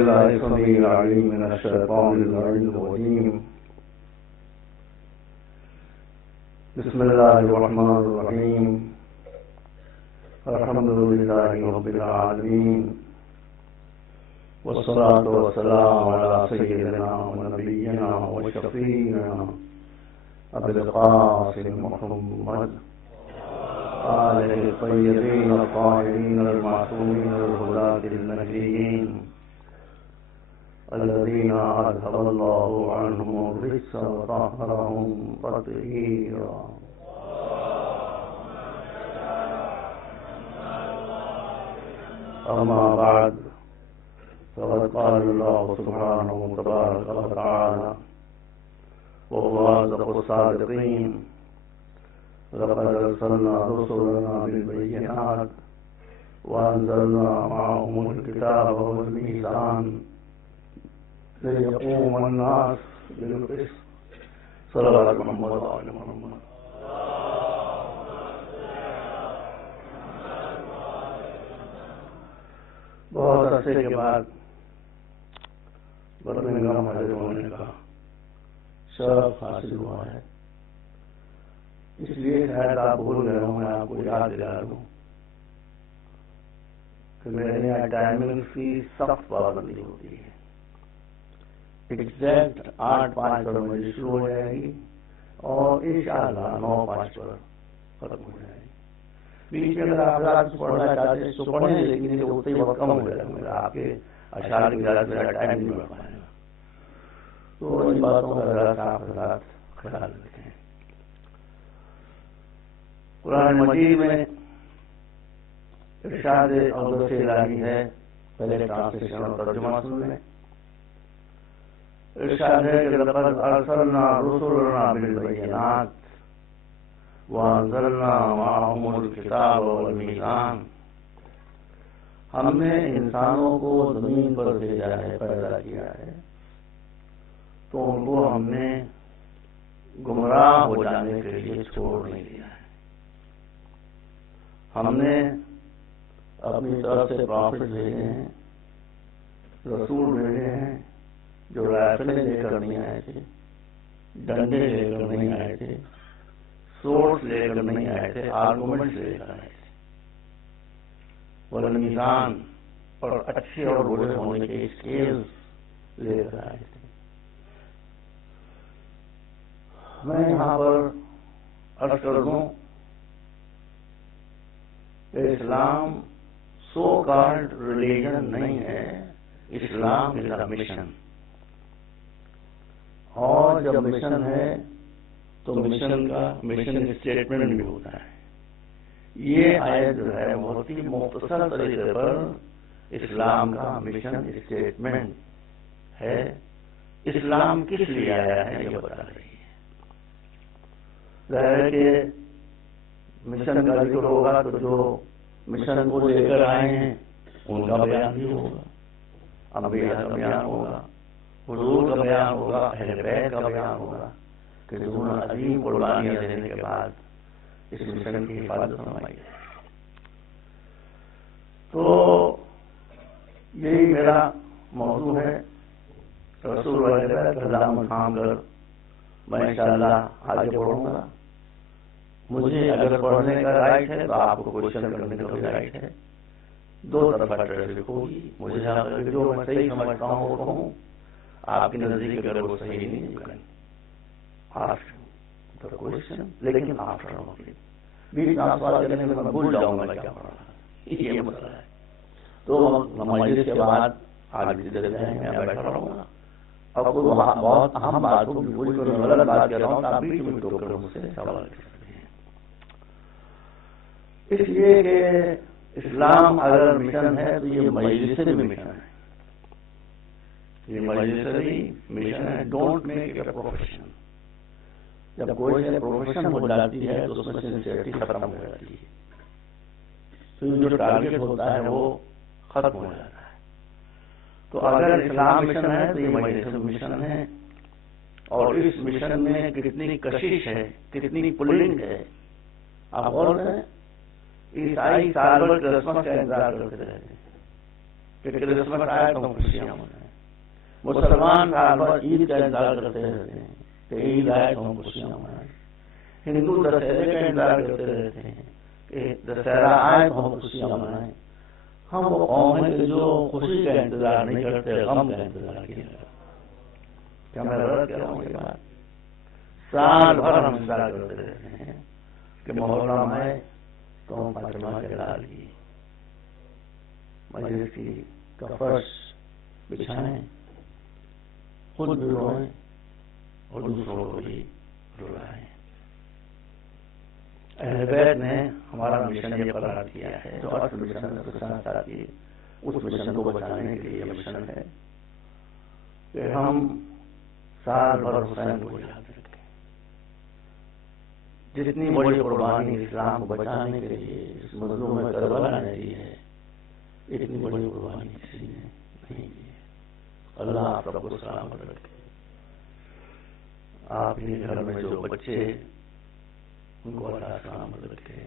الله السميع العليم من الشيطان اللعين الرجيم. بسم الله الرحمن الرحيم. الحمد لله رب العالمين، والصلاة والسلام على سيدنا ونبينا وشفيعنا أبي القاسم محمد آله الطيبين الطاهرين المعصومين الهداة المهديين الذين أذهب الله عنهم الرجس وطهرهم تطهيرا. أما بعد، فقد قال الله سبحانه وتبارك وتعالى وهو أصدق الصادقين: لقد أرسلنا رسلنا بالبينات وأنزلنا معهم الكتاب والميزان ليقوم الناس بالقسط. صلوات محمد وآل محمد. بہت عرصے کے بعد برمنگھم حاضر ہونے کا شرف حاصل ہوا ہے، اس لیے شاید آپ بھول گئے ہوں، میں آپ کو یاد دلا دوں کہ میرے یہاں ٹائمنگ کی سخت پابندی ہوتی ہے. ایگزیکٹ 8:05 پر مجھے شروع ہو جائے گی اور انشاءاللہ 9:05 پر ختم ہو جائے گی. بیچ میں اگر آپ رات پڑھنا چاہتے ہیں تو پڑھیں، لیکن یہ ہوتے ہی وقت کم ہو جائے گا میرا، آپ کے اشعار کی وجہ سے میرا ٹائم نہیں مل پائے گا. تو ان باتوں کا ذرا آپ حضرات خیال رکھیں. قرآن مجید میں ارشاد اقدس الہی ہے، پہلے ٹرانسلیشن اور ترجمہ سن لیں. ارشاد ہے کہ لقد ارسلنا رسلنا بالبینات وانزلنا معهم الکتاب والمیزان. ہم نے انسانوں کو زمین پر بھیجا ہے، پیدا کیا ہے، تو ان کو ہم نے گمراہ ہو جانے کے لیے چھوڑ نہیں دیا ہے. ہم نے اپنی طرف سے پروفٹ بھیجے ہیں، رسول بھیجے ہیں جو رائفلیں لے کر نہیں آئے تھے، ڈنڈے لے کر نہیں آئے تھے، سورڈ لے کر نہیں آئے تھے، آرگومنٹس لے کر آئے تھے، والمیزان اور اچھے اور برے ہونے کے اسکیلز لے کر آئے تھے. میں یہاں پر عرض کر دوں کہ اسلام سو کالڈ ریلیجن نہیں ہے، اسلام از اے مشن. اور جب مشن ہے تو مشن کا مشن اسٹیٹمنٹ بھی ہوتا ہے. یہ آیت جو ہے بہت ہی مختصر طریقے پر اسلام کا مشن اسٹیٹمنٹ ہے. اسلام کس لیے آیا ہے یہ بتا رہی ہے. ظاہر ہے کہ مشن کا ذکر ہوگا تو جو مشن کو لے کر آئے ہیں ان کا بیان بھی ہوگا، انبیاء کا بیان ہوگا، حضور کا بیان ہوگا، اہل بیت کا بیان ہوگا کہ جنہوں نے عظیم قربانیاں دینے کے بعد اس مشن کی حفاظت فرمائی ہے. تو یہی میرا موضوع ہے، رسول اللہ کا دامن تھام کر میں انشاءاللہ آگے بڑھوں گا. مجھے اگر پڑھنے کا رائٹ ہے تو آپ کو کوشچن کرنے کا بھی رائٹ ہے. دو طرفہ ٹریفک ہوگی. مجھے جو میں صحیح سمجھتا ہوں وہ کہوں، آپ کی نزدیک اگر وہ صحیح نہیں کوشچن، لیکن آپ بیچ میں سوال کرنے میں میں بھول جاؤں گا کیا پڑھا، یہ مسئلہ ہے. تو مجلس کے بعد آگے میں بیٹھا رہوں گا. اب کوئی بہت اہم بات ہو، کوئی غلط بات کر رہا ہوں تو آپ بیچ میں ٹوک کر مجھ سے سوال کر سکتے ہیں. اس لیے کہ اسلام اگر مشن ہے تو یہ مجلس سے بھی مشن ہے، یہ مجلس سے بھی مشن ہے. Don't make it a profession. جب کوئی سے پروفیشن ہو جاتی ہے تو اس میں سنسیئرٹی ختم ہو جاتی ہے، تو جو ٹارگیٹ ہوتا ہے وہ ختم ہو جاتا ہے. تو اگر اسلام مشن ہے تو یہ مجلس مشن ہے. اور اس مشن میں کتنی کشش ہے، کتنی پلنگ ہے. آپ غور کریں، عیسائی سال بھر کرسمس کا انتظار کرتے رہتے ہیں، کہ کرسمس آئے تو ہم خوشیاں منائیں. مسلمان سال بھر عید کا انتظار کرتے رہتے ہیں کہ عید آئے تو ہم خوشیاں منائیں. ہندو دشہرے کا انتظار کرتے رہتے ہیں کہ دشہرا آئے تو ہم خوشیاں منائیں. ہم وہ قوم ہے کہ جو خوشی کا انتظار نہیں کرتے، غم کا انتظار کیا. کیا میں غلط کہہ رہا ہوں یہ بات؟ سال بھر ہم انتظار کرتے رہتے ہیں کہ محرم آئے تو ہم فاطمہ کے لال کی مجلس کی کا فرش بچھائیں، خود بھی روئیں اور دوسروں کو بھی رلائیں. اہل بیت نے ہمارا مشن یہ قرار کیا ہے، جو اصل مشن ہے ساتھ ساتھ اس مشن کو بچانے کے لیے مشن ہے کہ ہم سال بھر حسین کو یاد رکھیں. جتنی بڑی قربانی اسلام کو بچانے کے لیے اس مظلوم کربلا نے دی ہے، اتنی بڑی قربانی کسی نے نہیں دی. اللہ آپ سب کو سلامت رکھے. آپ ہی گھر میں جو بچے ان کو اللہ سلامت رکھے،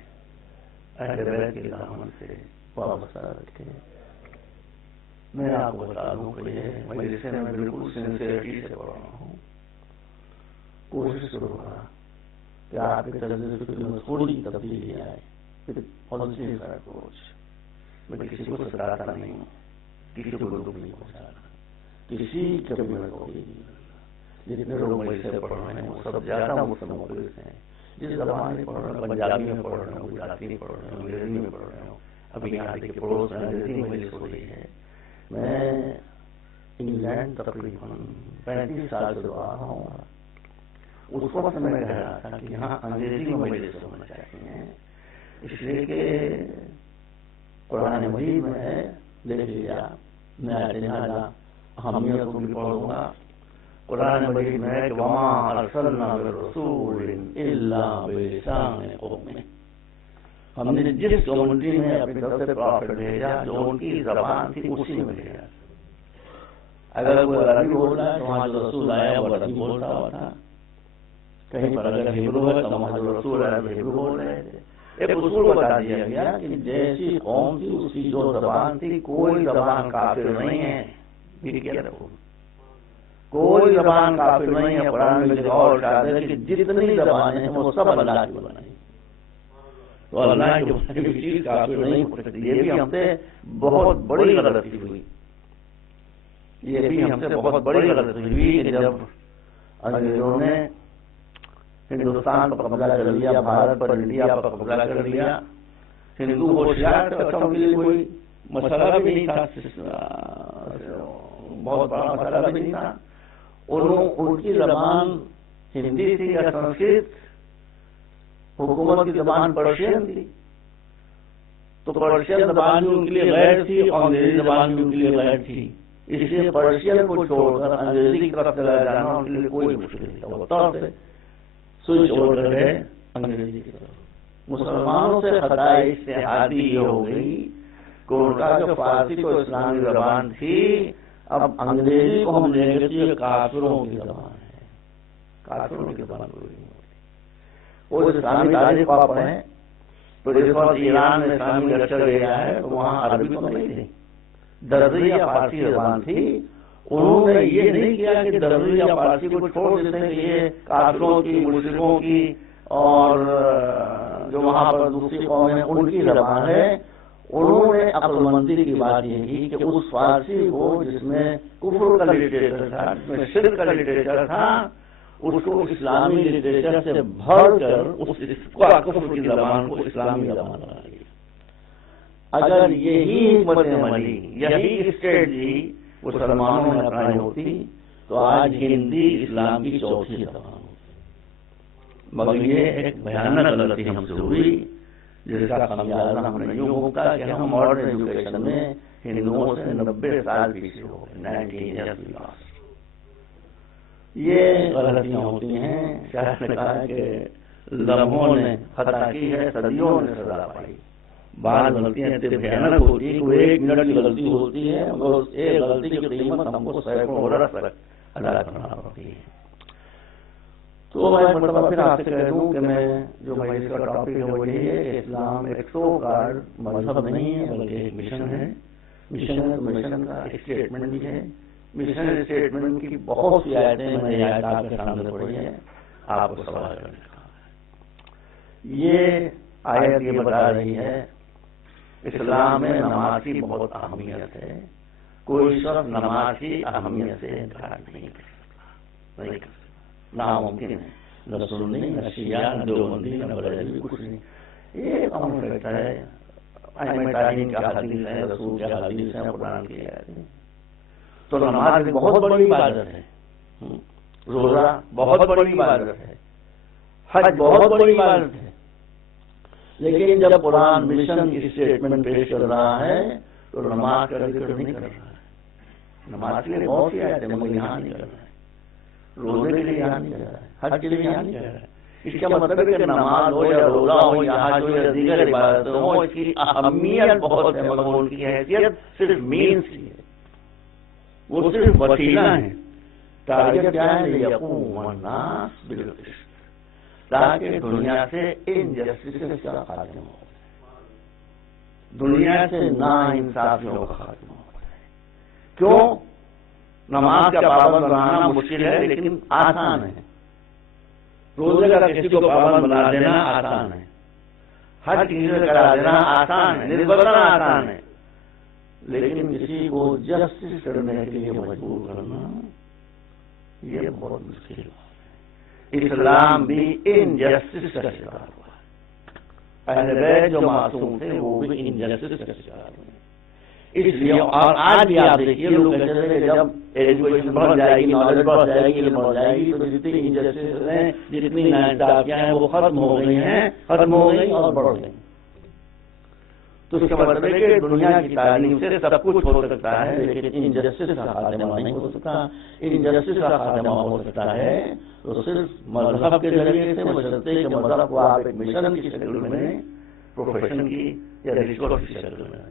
اہل بیت کے دامن سے وابستہ رکھے. میں آپ کو بتا دوں کہ یہ مجلس میں بالکل سنسیئرٹی سے پڑھ رہا ہوں. کوشش کروں گا کہ آپ کے طرز فکر میں تھوڑی تبدیلی آئے، پازیٹیو اپروچ. میں کسی کو ستاتا نہیں ہوں، کسی کو دکھ نہیں پہنچانا، کسی کے بھی میں کوئی نہیں کرنا. جتنے لوگ مجھ سے پڑھ رہے ہیں وہ سب زیادہ متمرکز ہیں. جس زبان میں پڑھ رہے ہیں، پنجابی میں پڑھ رہے ہیں، گجراتی میں پڑھ رہے ہیں، انگریزی میں پڑھ رہے ہوں. ابھی یہاں کے پڑوس میں انگریزی میں مجلس ہو رہی ہے. میں انگلینڈ تقریباً 35 سال سے رہا ہوں. اس وقت میں کہہ رہا تھا کہ یہاں انگریزی میں مجلس ہونا چاہیے، اس لیے کہ قرآن مجید میں ہے. دیکھ لیا، میں اہمیت کو بھی پڑھوں گا. قرآن مجید میں ہے کہ وما ارسلنا بالرسول الا بلسان قومه. ہم نے جس کمیونٹی میں اپنی طرف سے پرافٹ بھیجا جو ان کی زبان تھی اسی میں بھیجا. اگر کوئی عربی بول رہا ہے تو وہاں جو رسول آیا وہ عربی بول رہا ہوا تھا. کہیں پر اگر ہیبرو ہے تو وہاں جو رسول آیا وہ ہیبرو بول رہے تھے. ایک اصول بتا دیا گیا کہ جیسی قوم تھی اس کی جو زبان تھی، کوئی زبان کافر نہیں ہے. یہ کیا رکھو، کوئی زبان کافر نہیں ہے. قرآن میں اور ارشاد ہے کہ جتنی زبانیں ہیں وہ سب اللہ کی بنائی. تو اللہ کی بنائی ہوئی چیز کافر نہیں ہو سکتی. یہ بھی ہم سے بہت بڑی غلطی ہوئی. یہ بھی ہم سے بہت بڑی غلطی ہوئی کہ جب انگریزوں نے ہندوستان پر قبضہ کر لیا، بھارت پر انڈیا پر قبضہ کر لیا. ہندو ہوشیار تھے، اچھا ان کے لیے کوئی مسئلہ بھی نہیں تھا، بہت بڑا مسئلہ بھی نہیں تھا. ان کی زبان ہندی تھی یا سنسکرت، حکومت کی زبان پرشین تھی. تو پرشین زبان بھی ان کے لیے غیر تھی اور انگریزی زبان بھی ان کے لیے غیر تھی. اس لیے پرشین کو چھوڑ کر انگریزی کی طرف چلا جانا ان کے لیے کوئی مشکل نہیں تھا. وہ طور سے سوئچ اوور کر گئے انگریزی کی طرف. مسلمانوں سے خطا اتحادی یہ ہو گئی کہ ان کا جو فارسی تو اسلامی زبان تھی، اب انگریزی کو ہم لیں گے تو یہ کافروں کی زبان ہے. کافروں کی زبان کوئی نہیں ہوتی. وہ اسلامی تاریخ کو آپ پڑھیں تو جس وقت ایران میں اسلامی لیکچر دیا ہے تو وہاں عربی تو نہیں تھی، درزی یا فارسی زبان تھی. انہوں نے یہ نہیں کیا کہ درزی یا فارسی کو چھوڑ دیتے ہیں کہ یہ کافروں کی، مشرکوں کی اور جو وہاں پر دوسری قومیں ہیں ان کی زبان ہے. انہوں نے عقل مندی کی بات یہ کی کہ اس فارسی کو جس میں کفر کا لٹریچر تھا، جس میں شرک کا لٹریچر تھا، اس کو اسلامی لٹریچر سے بھر کر اس کفر کی زبان کو اسلامی زبان بنا دیا. اگر یہی حکمت عملی، یہی اسٹریٹجی مسلمانوں نے اپنائی ہوتی تو آج ہندی اسلام کی چوتھی زبان ہوتی. مگر یہ ایک بھیانک غلطی ہم سے ہوئی جس کا خمیازہ ہم نے یوں بھگتا کہ ہم ماڈرن ایجوکیشن میں ہندوؤں سے 90 سال پیچھے ہو گئے. 19 years. یہ غلطیاں ہوتی ہیں. شاید نے کہا کہ لمحوں نے خطا کی ہے، صدیوں نے سزا پائی. بعض غلطیاں اتنی بھیانک ہوتی ہیں کہ 1 منٹ کی غلطی ہوتی ہے مگر اس ایک غلطی کی قیمت ہم کو سینکڑوں برس تک ادا کرنا پڑتی ہے. تو میں ایک مرتبہ پھر آپ سے کہہ دوں کہ میں جو مجلس کا ٹاپک ہے وہ یہ ہے کہ اسلام ایک سو کارڈ مذہب نہیں ہے بلکہ ایک مشن ہے. مشن ہے تو مشن کا اسٹیٹمنٹ بھی ہے. مشن اسٹیٹمنٹ کی بہت سی آیتیں میں نے آیت آپ کے سامنے پڑھی ہے, آپ کو سوال کرنے کا. یہ آیت یہ بتا رہی ہے اسلام میں نماز کی بہت اہمیت ہے. کوئی شخص نماز کی اہمیت سے انکار نہیں کر سکتا, نہیں کر سکتا, ناممکن ہے. نہ سنی, نہ شیعہ, نہ دیوبندی, نہ بریلوی, کچھ نہیں. یہ کام کرتا ہے ائمہ تعین کا حدیث ہے, رسول کا حدیث ہے, قرآن کی آیت ہے. تو نماز بہت بڑی عبادت ہے, روزہ بہت بڑی عبادت ہے, حج بہت بڑی عبادت ہے. لیکن جب قرآن مشن کی اسٹیٹمنٹ پیش کر رہا ہے تو نماز کا ذکر نہیں کر رہا ہے. نماز کے لیے بہت سی آیتیں مگر یہاں نہیں کر رہا ہے, روزے کے لیے یہاں نہیں کر رہا ہے, حج کے لیے یہاں نہیں کر رہا ہے. اس کا مطلب ہے کہ نماز ہو یا روزہ ہو یا حج ہو یا دیگر عبادتیں ہوں, اس کی اہمیت بہت ہے مگر ان کی حیثیت صرف مینس کی ہے, وہ صرف وسیلہ ہیں. ٹارگٹ کیا ہے؟ لیقوم الناس بالقسط, تاکہ دنیا سے انجسٹس کا خاتمہ ہو, دنیا سے ناانصافیوں کا خاتمہ ہو جائے. کیوں؟ نماز کا پابند بنانا مشکل ہے لیکن آسان ہے. روزے کا کسی کو پابند بنا دینا آسان ہے, حج کسی سے کرا دینا آسان ہے, نسبتاً آسان ہے. لیکن کسی کو جسٹس کرنے کے لیے مجبور کرنا یہ بہت مشکل ہے. اسلام بھی انجسٹس کا شکار ہوا. اہل بیت جو معصوم تھے وہ بھی انجسٹس کا شکار ہوئے. اس لیے اور آج بھی آپ دیکھیے لوگ کہتے تھے کہ جب ایجوکیشن بڑھ جائے گی, نالج بڑھ جائے گی, علم بڑھ جائے گی تو جتنی انجسٹس ہیں, جتنی ناانصافیاں ہیں وہ ختم ہو گئی ہیں, ختم ہو گئی اور بڑھ گئی. تو اس کا مطلب ہے کہ دنیا کی تعلیم سے سب کچھ ہو سکتا ہے لیکن انجسٹس کا خاتمہ نہیں ہو سکتا. انجسٹس کا خاتمہ ہو سکتا ہے تو صرف مذہب کے ذریعے سے, بشرطے کہ مذہب کو آپ ایک مشن کی شکل میں, پروفیشن کی یا ریسورس کی شکل میں.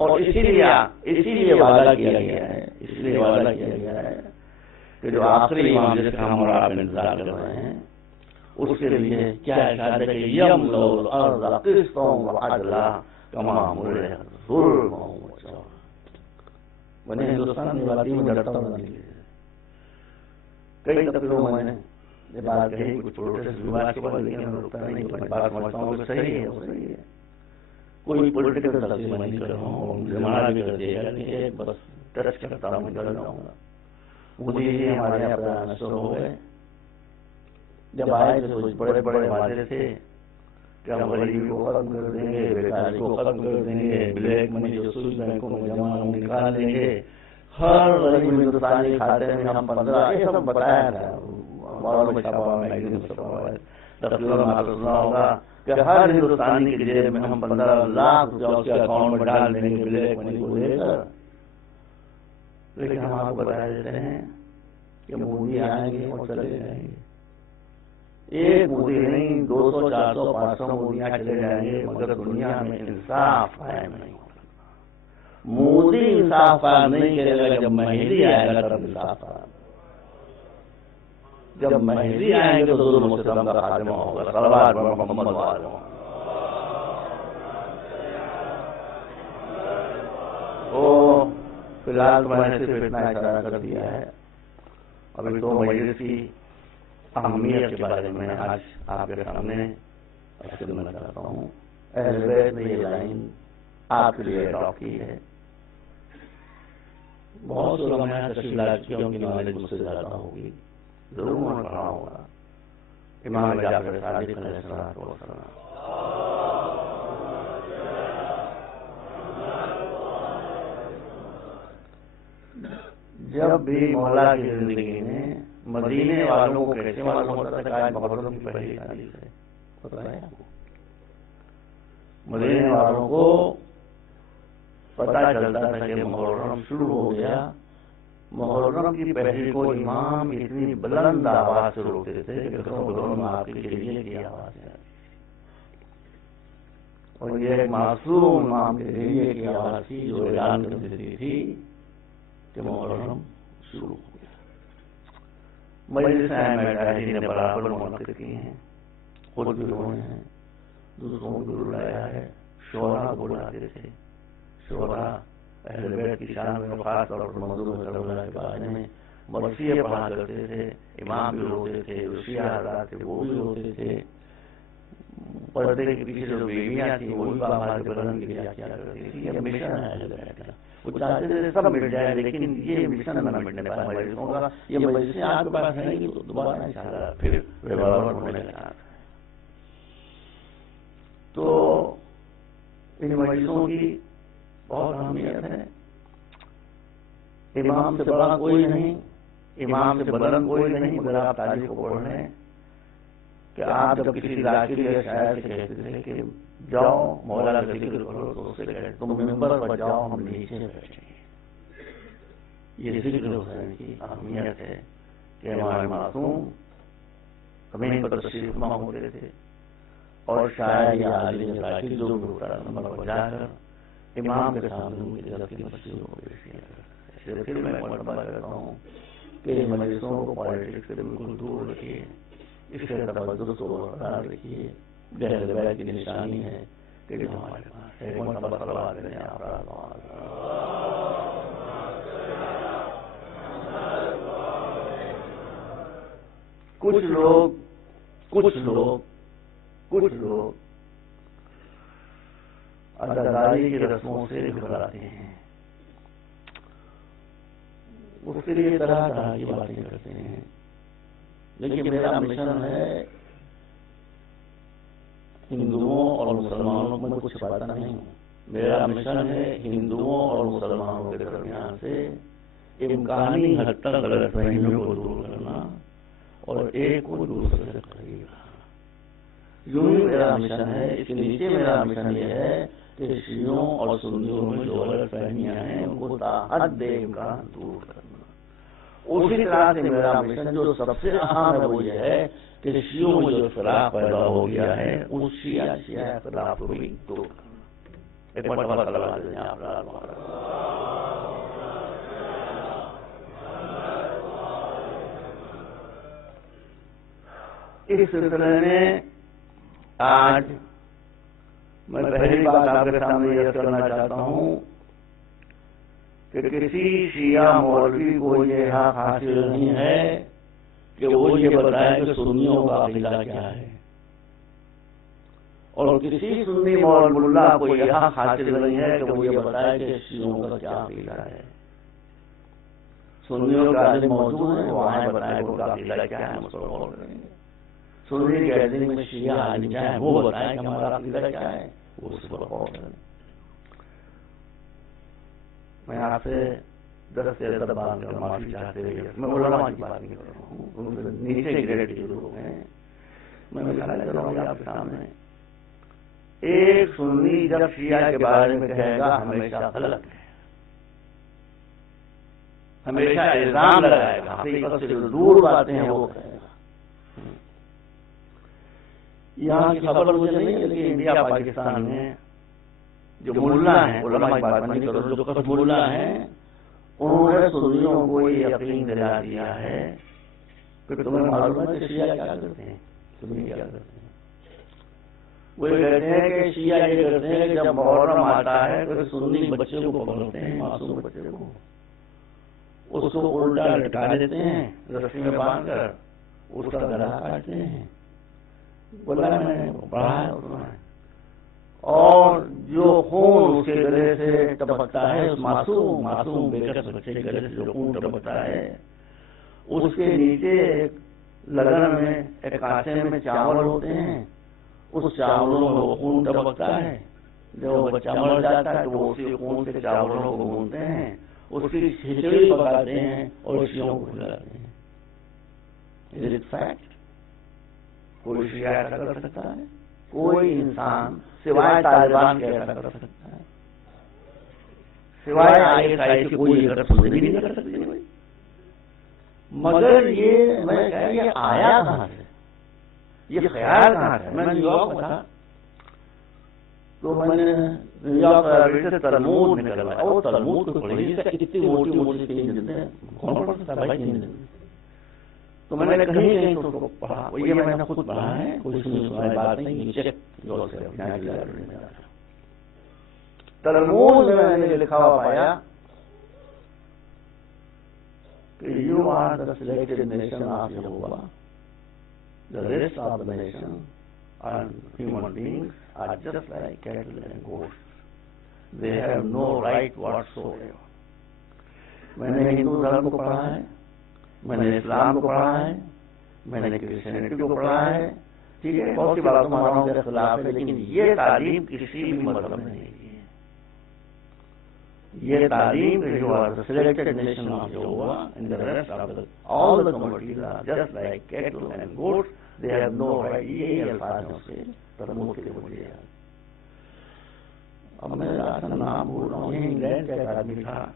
اور اسی لیے وعدہ کیا گیا ہے, اس لیے وعدہ کیا گیا ہے کہ جو آخری امام جس کا ہم اور آپ انتظار کر رہے ہیں اس کے لیے کیا ارشاد ہے کہ یملؤ الارض قسطا وعدلا کما ملئ ظلما وجورا. میں نے ہندوستان کی باتیں میں ڈرتا ہوں نہیں, کئی دفعہ میں نے یہ بات کہی, کچھ پروٹیسٹ بھی بات کے بعد, لیکن میں رکتا نہیں, تو میں بات سمجھتا ہوں کہ صحیح ہے, صحیح ہے. کوئی پولیٹیکل تقسیم میں نہیں کر رہا ہوں, زمانہ بھی کر دیا گیا, بس ٹچ کرتا ہوں, نکل جاؤں گا. مودی جی ہمارے یہاں پرانا شروع ہو گئے, جب آئے تو کچھ بڑے بڑے وعدے تھے کہ ہم غریبی کو ختم کر دیں گے, بیکاری کو ختم کر دیں گے, بلیک منی جو سود بینکوں میں جمع ہم نکال دیں گے, ہر غریب ہندوستانی کھاتے میں ہم 15, یہ سب بتایا تھا. اخباروں میں چھپا ہوا, میگزین میں چھپا ہوا ہے, تقریباً آپ کو سنا ہوگا کہ ہر ہندوستانی کی جیب میں ہم 15 لاکھ روپیہ اس کے اکاؤنٹ میں ڈال دیں گے بلیک منی کو لے کر. لیکن ہم آپ کو بتا دیتے ہیں کہ مودی آئیں گے اور چلے جائیں گے. ایک مودی نہیں, 200, 400, 500 مودیاں چلے جائیں گے, مگر دنیا میں انصاف قائم نہیں ہوگا. مودی انصاف قائم نہیں کرے گا, جب مہدی آئے گا تب انصاف قائم. جب مہدی آئیں گے تو ظلم و ستم کا خاتمہ ہوگا. صلوات محمد و آل محمد. فی الحال تو میں نے صرف اتنا اشارہ کر دیا ہے. ابھی تو مجلس کی اہمیت کے بارے میں آج آپ کے سامنے خدمت کرتا ہوں. اہل بیت نے یہ لائن آپ کے لیے اڈاپٹ کی ہے. بہت سے علماء تشریف لا چکے, ان کی نالج مجھ سے زیادہ ہوگی, ضرور انہوں نے پڑھا ہوگا. امام جعفر صادق علیہ السلام, جب بھی مولا کی زندگی میں مدینے والوں کو کیسے معلوم ہوتا تھا کہ آج محرم کی پہلی تاریخ ہے, پتہ ہے آپ کو؟ مدینے والوں کو پتہ چلتا تھا کہ محرم شروع ہو گیا. محرم کی پہلی کو امام اتنی بلند آواز سے روکتے تھے کہ محرم آپ کے لیے کی آواز ہے, اور یہ ایک معصوم امام کے لیے کی آواز تھی جو اعلان کر دیتی تھی کہ محرم شروع ہو گیا. مجلس احمد نے برابر منعقد کی ہیں, خود بھی ہوئے ہیں, دوسروں کو بھی بلایا ہے. شورا کو بلاتے تھے, شورا اہل بیت کی شان میں خاص طور پر منظور کربلا کے بارے میں مرثیے پڑھا کرتے تھے، امام بھی ہوتے تھے، شیعہ حضرات تھے وہ بھی ہوتے تھے، پردے کے پیچھے جو بیویاں تھیں وہ بھی باہر کے بدن کے لیا کیا کرتی تھی. یہ مشن ہے اہل بیت کا. وہ چاہتے تھے سب مٹ جائے لیکن یہ مشن نہ مٹنے پائے مجلسوں کا. یہ مجلسیں آپ کے پاس ہیں کہ دوبارہ انشاءاللہ پھر ریوائول ہونے لگا. تو ان مجلسوں کی بہت اہمیت ہے. امام سے بڑا کوئی نہیں، امام سے بلند کوئی نہیں، مگر آپ تاریخ کو پڑھ رہے ہیں کہ آپ جب کسی ذاکر یا شاعر سے کہتے تھے کہ جاؤ مولا کا ذکر کرو تو اس سے کہتے تم ممبر پر جاؤ ہم نیچے بیٹھیں گے. یہ ذکر حسین کی اہمیت ہے کہ ہمارے معصوم زمین پر تشریف فرما ہوتے تھے اور شاعر یا عالم یا ذاکر جو بھی ہوتا ہے نمبر پر جا کر امام کے سامنے ان کی عزت کی مسجدوں کو پیش کیا کرتا. پھر میں مرتبہ کرتا ہوں کہ مجلسوں کو پالیٹکس سے بالکل دور رکھیے، اس سے تبادل کو برقرار رکھیے. اہل بیت کی نشانی ہے کہ جو ہمارے پاس ہے. مرتبہ صلوات کریں آپ. کچھ لوگ عزاداری کی رسموں سے گھبراتے ہیں، اس کے لیے طرح طرح کی باتیں کرتے ہیں. لیکن میرا مشن ہے ہندوؤں اور مسلمانوں میں کچھ چھپاتا نہیں ہوں. میرا مشن ہے ہندوؤں اور مسلمانوں کے درمیان سے امکانی حد تک غلط فہمیوں کو دور کرنا اور ایک کو دوسرے سے قریب رہنا. یوں ہی میرا مشن ہے. اس کے نیچے میرا مشن یہ ہے کہ شیعوں اور سنیوں میں جو غلط فہمیاں ہیں ان کو تاحد امکان دور کرنا. اسی طرح سے میرا مشن جو سب سے اہم ہے وہ یہ ہے کہ شیعوں میں جو اختلاف پیدا ہو گیا ہے اس شیعہ اختلاف کو بھی دور کرنا. ایک مرتبہ صلوات دیں آپ. اس سلسلے میں آج میں پہلی بات آپ کے سامنے یہ کرنا چاہتا ہوں کہ کسی شیعہ مولوی کو یہ حق حاصل نہیں ہے کہ وہ یہ بتائے کہ سنیوں کا عقیدہ کیا ہے، اور کسی سنی ملا کو یہ حق حاصل نہیں ہے کہ وہ یہ بتائے کہ شیعوں کا کیا عقیدہ ہے. سنیوں کا عالم موجود ہے، وہ آئیں بتائیں ان کا عقیدہ کیا ہے، ہم اس پر غور کریں گے. سنی کے عالم میں شیعہ عالم کیا ہے وہ بتائیں کہ ہمارا عقیدہ کیا ہے، وہ اس پر غور کریں. میں آپ سے 10 سے 10 بات کر معافی چاہتے ہوئے میں علماء کی بات نہیں کر رہا ہوں، ان کے نیچے گریڈ کے لوگ ہیں. میں مثال کر رہا ہوں آپ کے سامنے. ایک سنی جب شیعہ کے بارے میں کہے گا ہمیشہ غلط ہے، ہمیشہ الزام لگائے گا، حقیقت سے دور باتیں ہیں وہ کہے گا. یہاں کی خبر مجھے نہیں ہے لیکن انڈیا پاکستان میں جو ملا ہیں، علماء کی بات نہیں کرو، جو خود ملا ہیں انہوں نے سنیوں کو یہ یقین دلا دیا ہے کہ تمہیں معلوم ہے کہ شیعہ کیا کرتے ہیں، سنی کیا کرتے ہیں. وہ کہتے ہیں کہ شیعہ یہ کرتے ہیں کہ جب محرم آتا ہے تو سنی بچے کو پکڑتے ہیں، معصوم بچے کو، اس کو الٹا لٹکا دیتے ہیں رسی میں باندھ کر، اس کا گلا کاٹتے ہیں. بولا میں نے پڑھا ہے. اور جو خون اس کے گلے سے ٹپکتا ہے، اس معصوم بےکس بچے کے گلے سے جو خون ٹپکتا ہے، اس کے نیچے ایک لگن میں ایک کانچے میں چاول ہوتے ہیں، اس چاولوں میں وہ خون ٹپکتا ہے. جب وہ بچہ مر جاتا ہے تو وہ اسی خون سے چاولوں کو بھونتے ہیں، اس کی کھچڑی پکاتے ہیں اور شیعوں کو کھلاتے ہیں. Is it fact؟ کوئی شیعہ ایسا کر سکتا ہے؟ کوئی انسان سوائے طالبان کے ایسا کر سکتا ہے؟ سوائے ISI کے کوئی اگر سنی بھی نہیں کر سکتی. مگر یہ میں کہہ یہ آیا کہاں سے، یہ خیال کہاں سے؟ میں نیو یارک میں تھا تو میں نے نیو یارک سے تلمود نکلوایا. اور تلمود کو پڑھی اتنی موٹی موٹی 3 جلدیں کون پڑھ سکتا بھائی 3 جلدیں؟ تو میں نے کہیں تو اس کو پڑھا. یہ میں نے خود پڑھا ہے، کوئی سنی بات نہیں. تلمود میں نے لکھا ہوا پایا کہ you are the selected nation of Yahweh. The rest of the nation and human beings are just like cattle and goats. They have no right whatsoever. میں نے ہندو دھرم کو پڑھا ہے, میں نے اسلام کو پڑھا ہے, میں نے کرسچینٹی کو پڑھا ہے, ٹھیک ہے, بہت سی باتوں مانوں کے خلاف ہے, لیکن یہ تعلیم کسی بھی مذہب میں نہیں ہے. یہ تعلیم جو selected nation of Jehovah and the rest of all the communities are just like cattle and goats. They have no right. یہی الفاظوں سے تلمود کے مجھے یاد. اب میں اصل نام بول رہا ہوں, یہ انگلینڈ کا ایک آدمی تھا,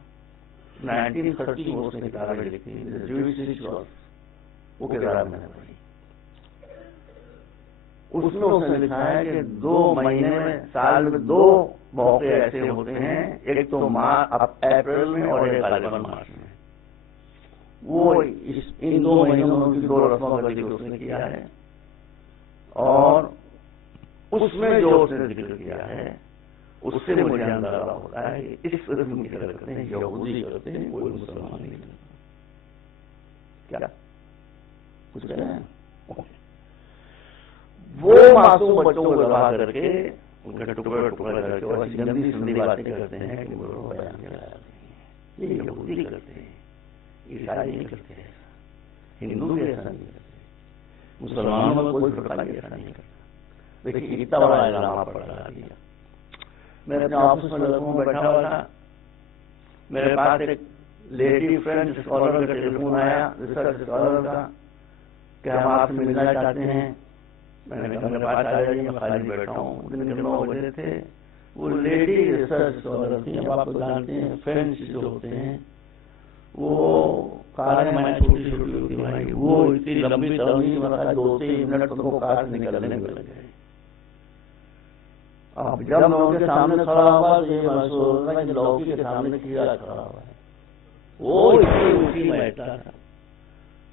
1930 میں اس نے کتابیں لکھی, Jewish Rituals, وہ کتاب میں نے پڑھی. اس میں اس نے لکھا ہے کہ 2 مہینے میں, سال میں 2 موقع ایسے ہوتے ہیں, ایک تو اپریل میں اور ایک غالباً مارچ میں. وہ ان 2 مہینوں میں ان کی 2 رسموں کا ذکر اس نے کیا ہے, اور اس میں جو اس نے ذکر کیا ہے اس سے مجھے اندازہ ہوتا ہے کہ اس قسم کی حرکتیں یہودی کرتے ہیں, کوئی مسلمان نہیں کرتا. کیا کچھ کہہ رہے ہیں؟ وہ معصوم بچوں کو ذبح کر کے ان کا ٹکڑے ٹکڑے کر کے اور گندی سندی باتیں کرتے ہیں کہ وہ بیان کراتے ہیں. یہ یہودی کرتے ہیں, عیسائی نہیں کرتے ہیں, ہندو بھی ایسا نہیں کرتے, مسلمانوں میں کوئی فرقہ بھی ایسا نہیں کرتا. دیکھیے اتنا بڑا اعلان آپ پڑھ رہا دیا. میں اپنے آفس میں لڑکوں میں بیٹھا ہوا تھا, میرے پاس ایک لیڈی فرینچ اسکالر کا ٹیلیفون آیا, ریسرچ اسکالر کا, کہ ہم آپ سے ملنا چاہتے ہیں. میں نے کہا میرے پاس آ جائیے, میں خالی بیٹھا ہوں. دن کے 9 بجے تھے. وہ لیڈی ریسرچ اسکالر تھی. اب آپ کو جانتے ہیں فرینچ جو ہوتے ہیں وہ کاریں میں چھوٹی چھوٹی ہوتی ہیں, وہ اتنی لمبی ترمیم میں 2-3 منٹ ان کو کار نکلنے میں لگ گئے. اب جب میں ان کے سامنے کھڑا ہوا تو یہ محسوس ہوتا ہے کہ لوکی کے سامنے کیڑا کھڑا ہوا ہے. وہ اتنی اونچی بیٹھتا تھا,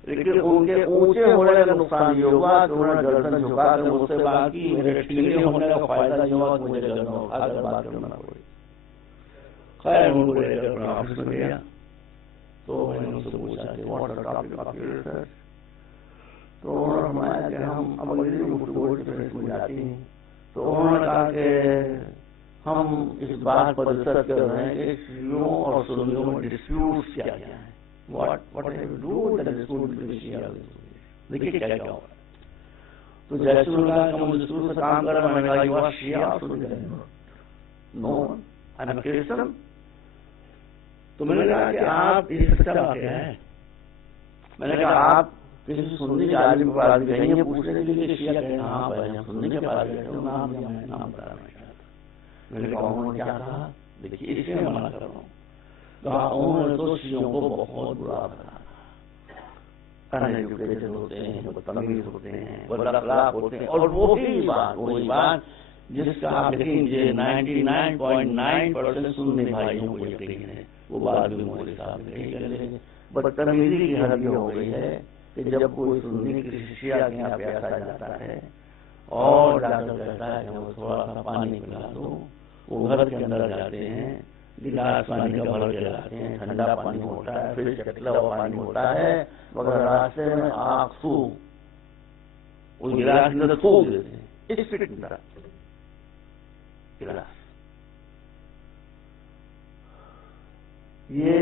لیکن ان کے اونچے ہونے کا نقصان یہ ہوا کہ انہوں نے گردن جھکا کر مجھ سے بات کی. میرے ٹھیک ہونے کا فائدہ یہ ہوا کہ مجھے گردن اٹھا کر بات کرنا پڑی. خیر ان کو لے کر اپنے آفس میں گیا تو میں نے ان سے پوچھا کہ what our topic of your research. تو انہوں نے فرمایا کہ ہم اب انگریزی میں گفتگو میں جاتی ہیں. تو انہوں نے کہا کہ ہم اس بات پر ریسرچ کر رہے ہیں کہ شیعوں اور سنیوں میں ڈسپیوٹس کیا کیا ہیں. What have you do with the dispute between Shia and Sunni? دیکھیے کیا کیا ہو رہا ہے. تو جیسے انہوں نے کہا کہ ہم ڈسپیوٹ سے کام کر رہے ہیں, میں نے کہا you are Shia or Sunni? No, I'm a Christian. تو میں نے کہا کہ آپ یہ سچا واقعہ ہے. میں نے کہا آپ کسی سنی کے عالم کے پاس گئے ہیں پوچھنے کے لیے کہ شیعہ کہتے ہیں, ہاں بھائی ہم سنی کے پاس گئے تو نام بتانا چاہتا. میں نے کہا انہوں نے کیا کہا, دیکھیے اس میں منع کر رہا ہوں. کہا انہوں نے تو شیعوں کو بہت برا بنا, انایجوکیٹڈ ہوتے ہیں, بدتمیز ہوتے ہیں, بد اخلاق ہوتے ہیں, اور وہی بات جس کا آپ دیکھیں یہ 99.9% سننے بھائیوں کو یقین ہے, وہ بات بھی مولوی صاحب نہیں کر رہے. بدتمیزی کی حد یہ ہو گئی ہے کہ جب کوئی سنی کسی شیعہ کے یہاں پیاسا جاتا ہے اور جا کر کہتا ہے کہ وہ تھوڑا سا پانی پلا دو, وہ گھر کے اندر جاتے ہیں, گلاس پانی کا بھر کے لاتے ہیں, ٹھنڈا پانی ہوتا ہے, پھر چکلا ہوا پانی ہوتا ہے, مگر راستے میں آگ سو اس گلاس کے اندر تھوک دیتے ہیں. اس فٹ گلاس یہ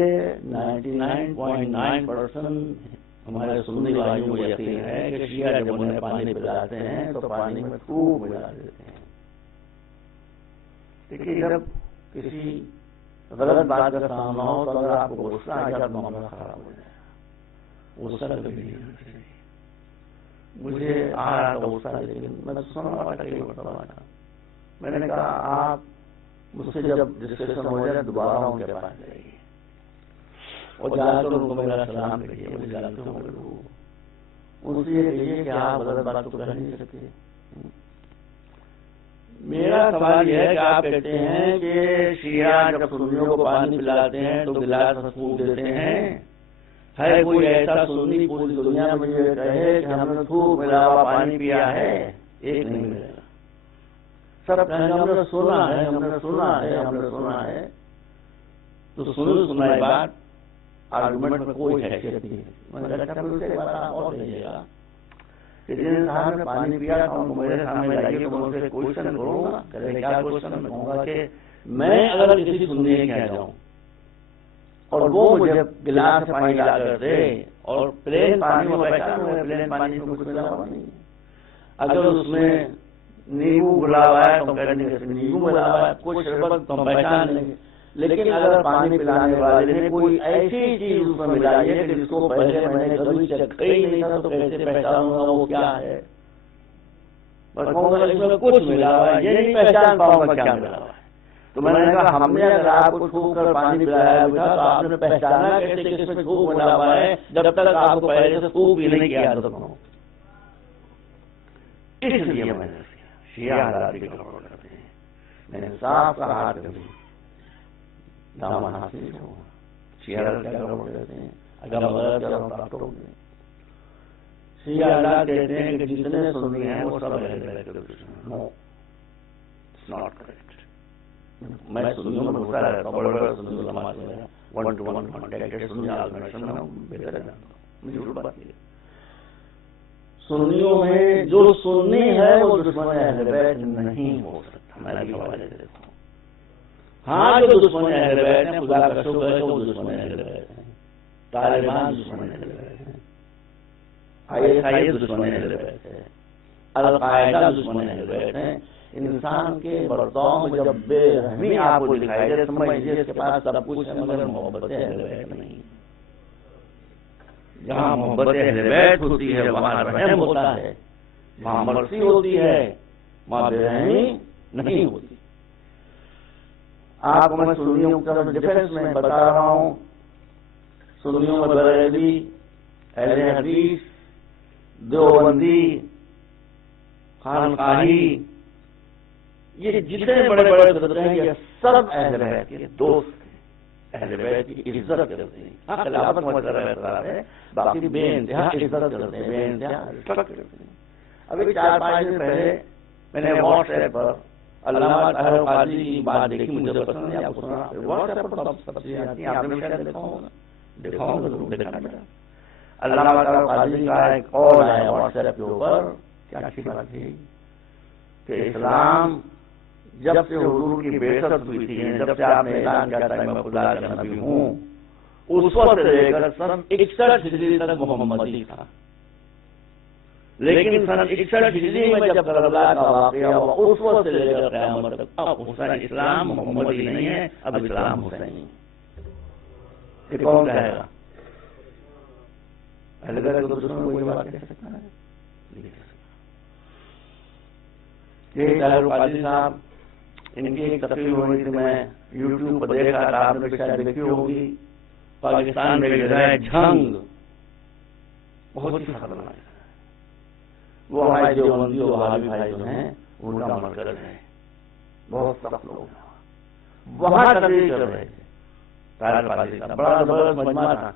99.9% ہمارے سنی بھائیوں کو یقین ہے کہ شیعہ جب انہیں پانی پلاتے ہیں تو پانی میں تھوک ملا دیتے ہیں. دیکھیے جب کسی غلط بات کا سامنا ہو تو اگر آپ کو غصہ آ جائے معاملہ خراب ہو جائے. غصہ کبھی نہیں ہونا چاہیے. مجھے آ رہا تھا غصہ, لیکن میں سن رہا تھا کئی مرتبہ تھا. میں نے کہا آپ مجھ سے جب ڈسکشن ہو جائے دوبارہ ان کے پاس جائیے اور جا کر ان کو میرا سلام کریے, مجھے جانتے ہوں ان سے یہ کہیے کہ آپ غلط بات تو کہہ نہیں سکتے. میرا سوال یہ ہے کہ آپ کہتے ہیں کہ شیعہ جب سنیوں کو پانی پلاتے ہیں تو گلاس تھوک دیتے ہیں. ہے کوئی ایسا سنی پوری دنیا میں یہ کہے کہ ہم نے تھوک ملا ہوا پانی پیا ہے؟ ایک نہیں ملے گا. سب کہیں گے ہم نے سنا ہے، ہم نے سنا ہے، ہم نے سنا ہے. تو سنائی بات آرگومنٹ میں کوئی حیثیت نہیں ہے. میں نے کہا اس کے بعد آپ اور کہیے گا کہ جن صاحب نے پانی پیا تو میرے سامنے لائیے تو میں اسے کوشچن کروں گا. کہ کیا کوشچن؟ میں کہوں گا کہ میں اگر کسی سننے کے یہاں جاؤں اور وہ مجھے گلاس سے پانی لا کر دے اور پلین پانی میں بیٹھا ہوں، پلین پانی میں کچھ ملا ہوا نہیں. اگر اس میں نیمبو گلا ہوا ہے تو ہم کہیں گے نیمبو ملا ہوا ہے، کوئی شربت تو ہم پہچان لیں گے. لیکن اگر پانی پلانے والے نے کوئی ایسی چیز اس میں ملائی ہے کہ جس کو پہلے میں نے کبھی چکھا ہی نہیں تھا تو کیسے پہچانوں گا وہ کیا ہے؟ بس کہوں گا اس میں کچھ ملا ہوا ہے، یہ نہیں پہچان پاؤں گا کیا ملا ہوا ہے. تو میں نے کہا ہم نے اگر آپ کو چھوپ کر پانی پلایا بیٹا تو آپ نے پہچانا کیسے کہ اس میں چھوپ ملا ہوا ہے جب تک آپ کو پہلے سے چھوپ ہی نہیں کیا عادت ہو. اس لیے میں نے شیعہ حضرات کی گڑبڑ کرتے ہیں. میں نے صاف کہا کبھی دامن حاصل نہیں ہوگا. شیعہ حضرات کیا گڑبڑ کرتے ہیں؟ اگر غلط کر رہا ہوں تو آپ ٹوک دیں. شیعہ حضرات کہتے ہیں کہ جتنے سنی ہیں وہ سب اہل بیت کے دشمن. نو، اٹس ناٹ کریکٹ. میں سنیوں میں گھسا رہتا ہوں، بڑے بڑے سنی علماء سے 1-to-1 کانٹیکٹ سنی آرگنیزیشن میں بہتر جانتا ہوں. مجھے جھوٹ بات نہیں ہے. سنیوں میں جو سنی ہے وہ دشمن اہل بیت نہیں ہو سکتا. میں بھی حوالے دے دیتا ہوں. ہاں جو دشمن اہل بیت ہیں خدا کا شکر ہے کہ وہ دشمن اہل بیت ہیں. طالبان دشمن اہل بیت ہیں، ISIS دشمن اہل بیت ہے، القاعدہ دشمن اہل بیت ہیں. انسان کے برتاؤ میں جب بے رحمی آپ کو دکھائی دے سمجھیے اس کے پاس سب کچھ ہے مگر محبت اہل بیت نہیں. جہاں محبت اہل بیت ہوتی ہے وہاں رحم ہوتا ہے، وہاں مرسی ہوتی ہے، وہاں بے رحمی نہیں ہوتی. آپ کو میں سنیوں کا ڈیفینس میں بتا رہا ہوں. سنیوں میں بریلوی، اہل حدیث، دیوبندی، خانقاہی، یہ جتنے بڑے بڑے فرقے ہیں یہ سب اہل بیت کے دوست ہیں، اہل بیت کی عزت کرتے ہیں. ہاں خلافت مسئلہ ہے، باقی بے انتہا عزت کرتے ہیں، بے انتہا رسپیکٹ کرتے ہیں. ابھی 4-5 دن پہلے میں نے واٹس ایپ پر علامہ طاہر قادری کی بات دیکھی، مجھے پسند ہے. آپ کو سنا واٹس ایپ پر سب چیزیں آتی ہیں، آپ نے بھی شاید دیکھا ہوگا. دیکھا ہوگا ضرور دیکھنا بیٹا. علامہ طاہر قادری کا ایک قول آیا واٹس ایپ کے اوپر، کیا اچھی بات تھی کہ اسلام جب سے حضور کی بعثت ہوئی تھی، جب سے آپ نے اعلان کیا تھا میں خدا کا نبی ہوں، اس وقت سے لے کر سن 61 ہجری تک محمدی تھا. لیکن سن 61 ہجری میں جب کربلا کا واقعہ ہوا اس وقت سے لے کر قیامت تک اب حسین اسلام محمدی نہیں ہے، اب اسلام حسینی. یہ کون کہے گا؟ اہل بیت کے دشمن کوئی بات کہہ سکتا ہے؟ یہ طاہر قادری صاحب، ان کی ایک تقریر ہو رہی تھی، میں یوٹیوب پر دیکھ رہا تھا، آپ نے شاید دیکھی ہوگی. پاکستان میں جو ہے جنگ بہت ہی خطرناک ہے. وہ ہمارے دیوبندی اور وہابی بھائی جو ہیں ان کا مرکز ہے، بہت سخت لوگ ہیں. وہاں تقریر کر رہے تھے طاہر قادری صاحب، بڑا زبردست مجمع تھا.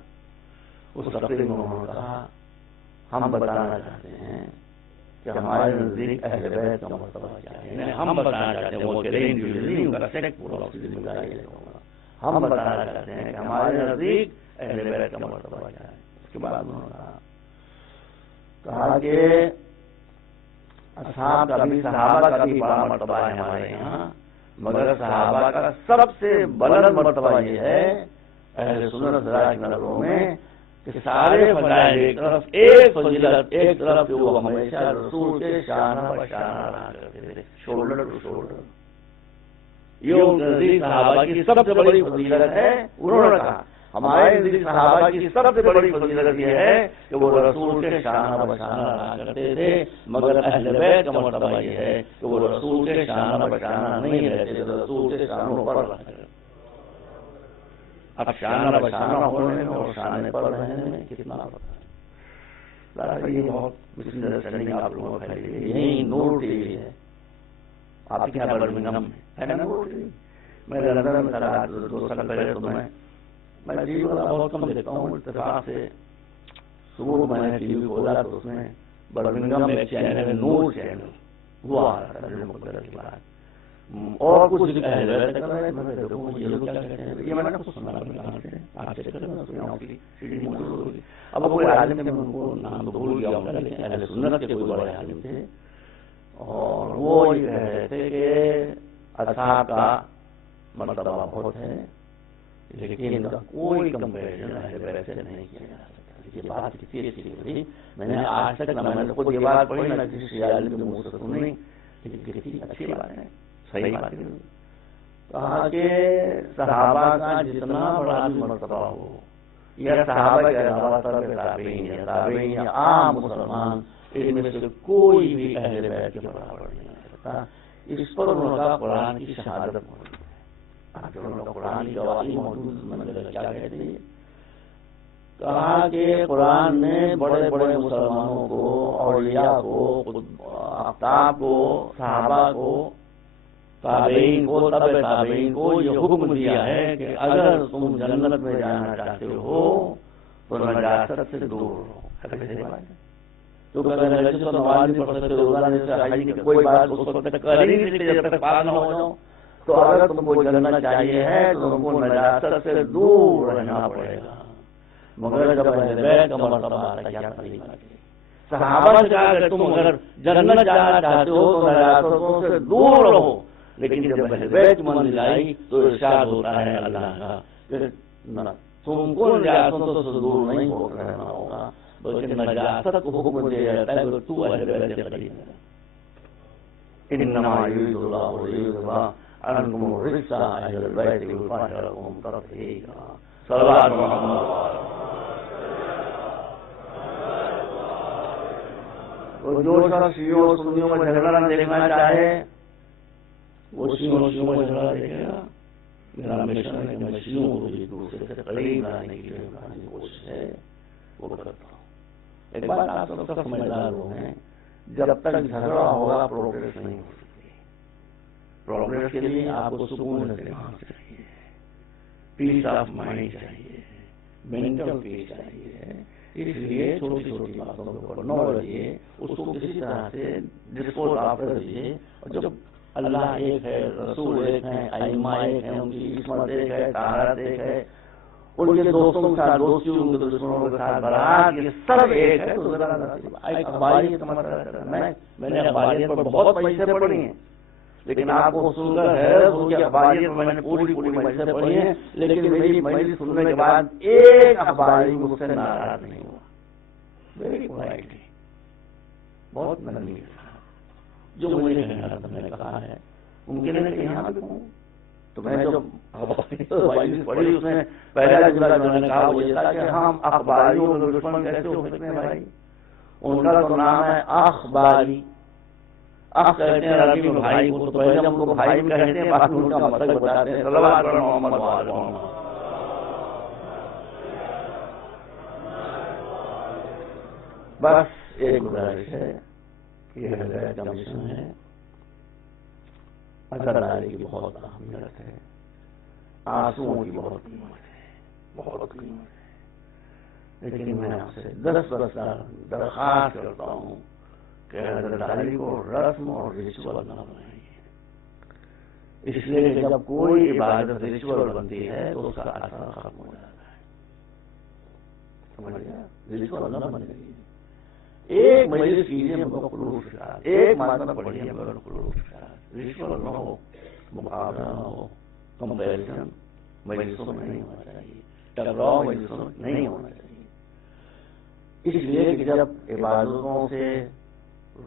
اس تقریر میں انہوں نے کہا ہم بتانا چاہتے ہیں کہ ہمارے نزدیک اہل بیت کا مرتبہ کیا ہے. ہم بتانا چاہتے ہیں، وہ اکیلے انڈیویجولی ان کا سیکٹ پورا اس کی ذمہ داری ہے. ہم بتانا چاہتے ہیں کہ ہمارے نزدیک اہل بیت کا مرتبہ کیا ہے. اس کے بعد انہوں نے کہا کہ اصحاب کا بھی، صحابہ کا بھی بڑا مرتبہ ہے ہمارے یہاں، مگر صحابہ کا سب سے بلند مرتبہ یہ ہے اہل سنت ذرا کی نظروں میں کہ سارے فضائل ایک طرف، ایک فضیلت ایک طرف کہ وہ ہمیشہ رسول کے شانہ بہ شانہ رہا کرتے تھے، شولڈر ٹو شولڈر. یہ ان کے نزدیک صحابہ کی سب سے بڑی فضیلت ہے. انہوں نے کہا ہمارے نزدیک صحابہ کی سب سے بڑی فضیلت یہ ہے کہ وہ رسول کے شانہ بہ شانہ رہا کرتے تھے، مگر اہل بیت کا مرتبہ یہ ہے کہ وہ رسول کے شانہ بہ شانہ نہیں رہتے تھے، رسول کے شانوں پر رہا کرتے. اب شانہ بہ شانہ ہونے میں اور شانے پر رہنے میں کتنا فرق ہے. یہ بہت مس انڈرسٹینڈنگ آپ لوگوں کو پھیلی ہے. یہی نور ٹی وی ہے، آپ کے یہاں برمنگھم ہے نا نور ٹی وی. میں لندن میں تھا 2 سال پہلے، تو میں ٹی وی والا بہت کم دیکھتا ہوں. اتفاق سے صبح میں نے ٹی وی کھولا تو اس میں برمنگھم میں ایک چینل ہے نور چینل، وہ آ رہا تھا مقدر کی بات. اور کچھ اہل بیت کر رہے میں دیکھوں یہ لوگ کیا کہتے ہیں، یہ میں نے کچھ سنا کہاں سے آپ چیک کرنا سیڑھی موجود ہوگی۔ اب کوئی عالم تھے، ان کو نام تو بھول گیا ہوں گا، لیکن اہل سنت کے کوئی بڑے عالم تھے، اور وہ یہ کہہ رہے تھے کہ اصحاب کا مرتبہ بہت ہے، لیکن ان کا کوئی کمپیریزن اہل بیت سے نہیں کیا جا سکتا۔ یہ بات کسی ایسی تھی، میں نے آج تک نہ میں نے خود یہ بات پڑھی نہ کسی عالم کے منہ سے سنی، لیکن کتنی اچھی بات ہے، صحیح بات ہے۔ کہا کہ صحابہ کا جتنا بڑا بھی مرتبہ ہو، یا صحابہ کے علاوہ تابعین یا تابعین یا عام مسلمان، ان میں سے کوئی بھی اہل بیت کے برابر نہیں ہو سکتا۔ اس پر ان کا قرآن کی شہادت موجود ہے، ان کا قرآن کی گواہی موجود۔ میں نے کیا کہتے ہیں، کہا کہ قرآن نے بڑے بڑے مسلمانوں کو، اولیاء کو، اقطاب کو، صحابہ کو، تابعین کو، تبع تابعین کو یہ حکم دیا ہے کہ اگر تم جنت میں جانا چاہتے ہو تو نجاست سے دور رہو۔ تو نماز پڑھ سکتے روزانہ سے کوئی بات اس وقت تک کر ہی نہیں سکتے جب تک پاک نہ ہو جاؤ، تو اگر تم کو جنت چاہیے ہے تو تم کو نجاست سے دور رہنا پڑے گا۔ مگر جب اہل بیت کا مرتبہ آتا ہے، کیا تکلیف آتی ہے؟ صحابہ سے کہا کہ تم اگر جنت جانا چاہتے ہو تو نجاستوں سے دور رہو، لیکن جب اہل بیت کی منزل آئی تو ارشاد ہوتا ہے اللہ کا کہ تم کو نجاستوں سے دور نہیں ہو رہنا ہوگا، بلکہ نجاست کو حکم دیا جاتا ہے کہ تو اہل بیت سے قریب ہے۔ انما یرید اللہ لیذہب عنکم الرجس اہل البیت ویطہرکم تطہیرا۔ صلوات محمد۔ جو شخص شیعوں اور سنیوں میں جھگڑا نہ دیکھنا چاہے وہ شیعوں میں جھگڑا دیکھے گا۔ میرا مشن ہے کہ میں شیعوں کو ایک دوسرے سے قریب لانے کی جو کوشش ہے وہ کرتا ہوں۔ ایک بات آپ سب سمجھدار ہو ہیں، جب تک جھگڑا ہوگا پروگریس نہیں ہو سکتی۔ پروگریس کے لیے آپ کو سکون دماغ چاہیے، پیس آف مائنڈ چاہیے، مینٹل پیس چاہیے۔ اس لیے چھوٹی چھوٹی باتوں کے اوپر نہ رہیے، اس کو کسی طرح سے ڈسپوز آپ کر دیجیے۔ اور جب اللہ ایک ہے، رسول ایک ہیں، ائمہ ایک ہیں، ان کی عصمت ایک ہے، طہارت ایک ہے، ان کے دوستوں کے ساتھ دوستی، ان کے دشمنوں کے ساتھ برات، یہ سب ایک ہے۔ تو اخباریت میں نے اخباریت پر بہت مجلسیں پڑھی ہیں، لیکن آپ کو سن کر حیرت ہوگی، اخباریت میں نے پوری مجلسیں پڑھی ہیں، لیکن میری مجلس سننے کے بعد ایک اخباری مجھ سے ناراض نہیں ہوا۔ ویری پولائٹلی، بہت نرمی کے ساتھ جو مجھے کہنا تھا میں نے کہا ہے۔ ممکن ہے کہ یہاں بھی کہوں تو میں جب مجلس پڑھی اس میں پہلا جملہ میں نے کہا وہ یہ تھا کہ ہم اخباریوں کے دشمن کیسے ہو سکتے ہیں بھائی؟ ان کا تو نام ہے اخباری۔ آپ کہتے ہیں عربی میں بھائی کو، تو پہلے ہم کو بھائی بھی کہتے ہیں، بعد میں ان کا مطلب بتاتے ہیں۔ صلوات علی محمد و آل محمد۔ بس ایک گزارش ہے کہ اہل بیت کا مشن ہے، اثرداری کی بہت اہمیت ہے، آنسوؤں کی بہت قیمت ہے، بہت قیمت ہے، لیکن میں آپ سے درخواست کرتا ہوں کہ اثرداری کو رسم اور ریچول نہ بنائیے۔ اس لیے کہ جب کوئی عبادت ریچول بنتی ہے تو اس کا اثر ختم ہو جاتا ہے۔ سمجھ گیا؟ ریچول نہ بنے گی۔ ایک مجلس کیجیے مطلب خلوص کے ساتھ، ایک مادہ پڑھیے مگر خلوص کے ساتھ، ریچول نہ ہو، مقابلہ نہ ہو، کمپیریزن مجلسوں میں نہیں ہونا چاہیے، ٹکراؤ مجلسوں میں نہیں ہونا چاہیے۔ اس لیے کہ جب عبادتوں سے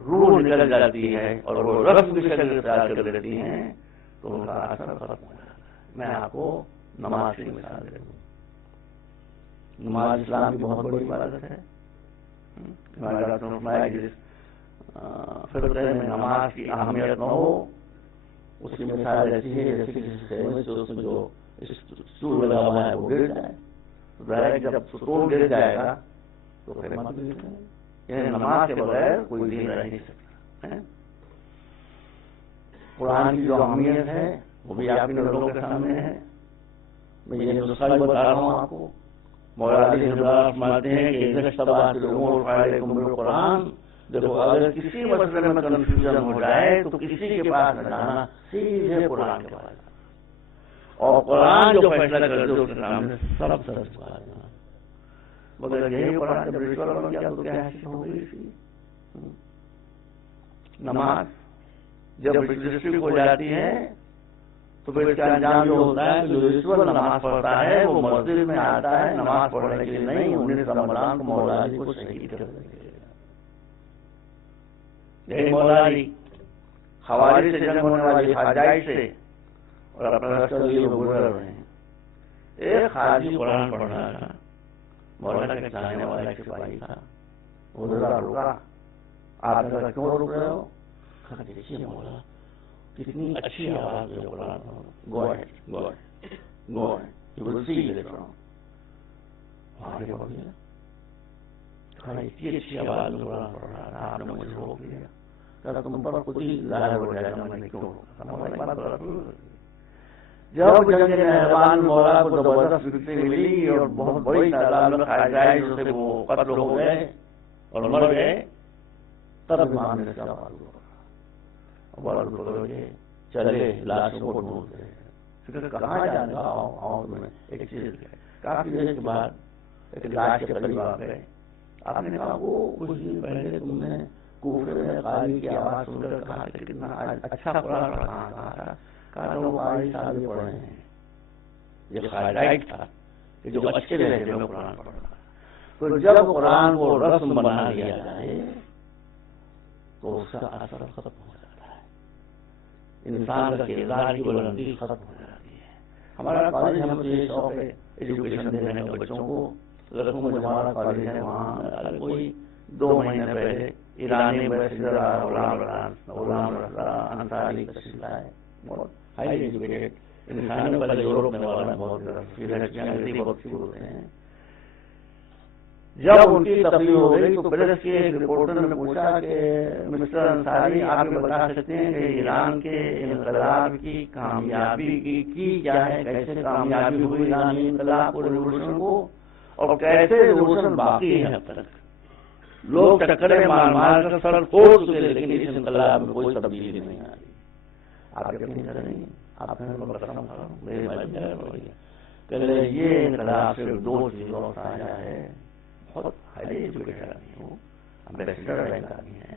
روح نکل جاتی ہے اور وہ رسم کی شکل اختیار کر لیتی ہیں تو ان کا اثر ختم ہو جاتا ہے۔ میں آپ کو نماز کی مثال دے دوں۔ نماز اسلام کی بہت بڑی عبادت ہے۔ جس فرقے میں نماز کی اہمیت نہ ہو اس کی مثال ایسی ہے جیسے اس میں جو ستون لگا ہوا ہے وہ گر جائے، تو ظاہر ہے کہ جب ستون گر جائے گا تو پھر مت گر جائے، یعنی نماز کے بغیر کوئی دین رہ نہیں سکتا۔ قرآن کی جو اہمیت ہے وہ بھی آپ کی نظروں کے سامنے ہے۔ میں یہ نسخہ بھی بتا رہا ہوں آپ کو۔ مولا علی فرماتے ہیں کہ اشتبہت الامور فعلیکم بالقرآن دیکھو اگر کسی مسئلے میں کنفیوژن ہو جائے تو کسی کے پاس نہ جانا، سیدھے قرآن کے پاس جانا، اور قرآن جو فیصلہ کر دے اس کے سامنے سب سر جھکا دینا۔ مگر یہی قرآن جب رشوت بن گیا تو کیا حیثیت ہو گئی تھی؟ نماز جب رجسٹری ہو جاتی ہے تو پھر اس کا انجام یہ ہوتا ہے کہ جو رشوت نماز پڑھتا ہے وہ مسجد میں آتا ہے نماز پڑھنے کے لیے نہیں، 19 رمضان کو مولا علی کو شہید کر دیں گے۔ یہی مولا علی خوارج سے جنگ ہونے والی حجاج سے اور اپنا رستہ لیے گزر رہے ہیں، ایک خارجی قرآن پڑھ رہا تھا، مولانا کے چاہنے والا ایک سپاہی تھا، وہ ذرا رکا، آپ نے کیوں رک رہے ہو؟ کہا دیکھیے مولا کتنی اچھی آواز ہے قرآن، go ahead go ahead go ahead you will see later on, آگے بڑھ گیا، کہا اتنی اچھی آواز میں قرآن پڑھ رہا تھا، آپ نے مجھے روک لیا، کہا تم پر خود ہی ظاہر ہو جائے گا میں نے کیوں روکا۔ جب جنگ نہروان مولا کو زبردست وکٹری ملی اور بہت بڑی تعداد میں خارجائی جو تھے وہ قتل ہو گئے اور مر گئے، تب امام نے کیا چلے لاشوں کو ڈھونڈتے، کہاں جانے کا، آؤ تمہیں ایک چیز کافی دیر کے بعد ایک لاش کے قریب آ گئے، آپ نے کہا وہ کچھ دن پہلے تم نے کوفے میں قاری کی آواز سن کر کہا کہ کتنا اچھا قرآن پڑھا تھا، کہا وہ قاری صاحب یہ پڑھے ہیں، یہ خارج تھا کہ جو اچھے لہجے میں قرآن پڑھ رہا۔ تو جب قرآن کو رسم بنا دیا جائے تو اس کا اثر ختم ہو جاتا ہے، انسان کا کردار کی بلندی ختم ہو جاتی ہے۔ ہمارا کالج ہمیں تو یہ شوق ہے ایجوکیشن دینے کا بچوں کو، لڑکوں میں ہمارا کالج ہے وہاں کوئی 2 مہینے پہلے ایرانی ایمبیسڈر غلام رضا انصاری تشریف لائے، بہت ہائی ایجوکیٹڈ انسان، پہلے یورپ میں والا بہت انگریزی بہت شروع ہوتے ہیں۔ جب ان کی تقریر ہو گئی تو پریس کے ایک رپورٹر نے پوچھا کہ مسٹر انصاری آپ یہ بتا سکتے ہیں کہ ایران کے انقلاب کی کامیابی کی کیا ہے، کیسے کامیابی ہوئی ایرانی انقلاب کو، ریولوشن کو، اور کیسے ریولوشن باقی ہے اب تک، لوگ ٹکرے مار مار کر سر توڑ چکے لیکن اس انقلاب میں کوئی تبدیلی نہیں آ رہی۔ آپ یقین کریں آپ نے یہ انقلاب صرف 2 چیزوں سے آیا ہے، بہت ہائی ایجوکیٹڈ آدمی ہوں، امبیسڈر رینک آدمی ہے،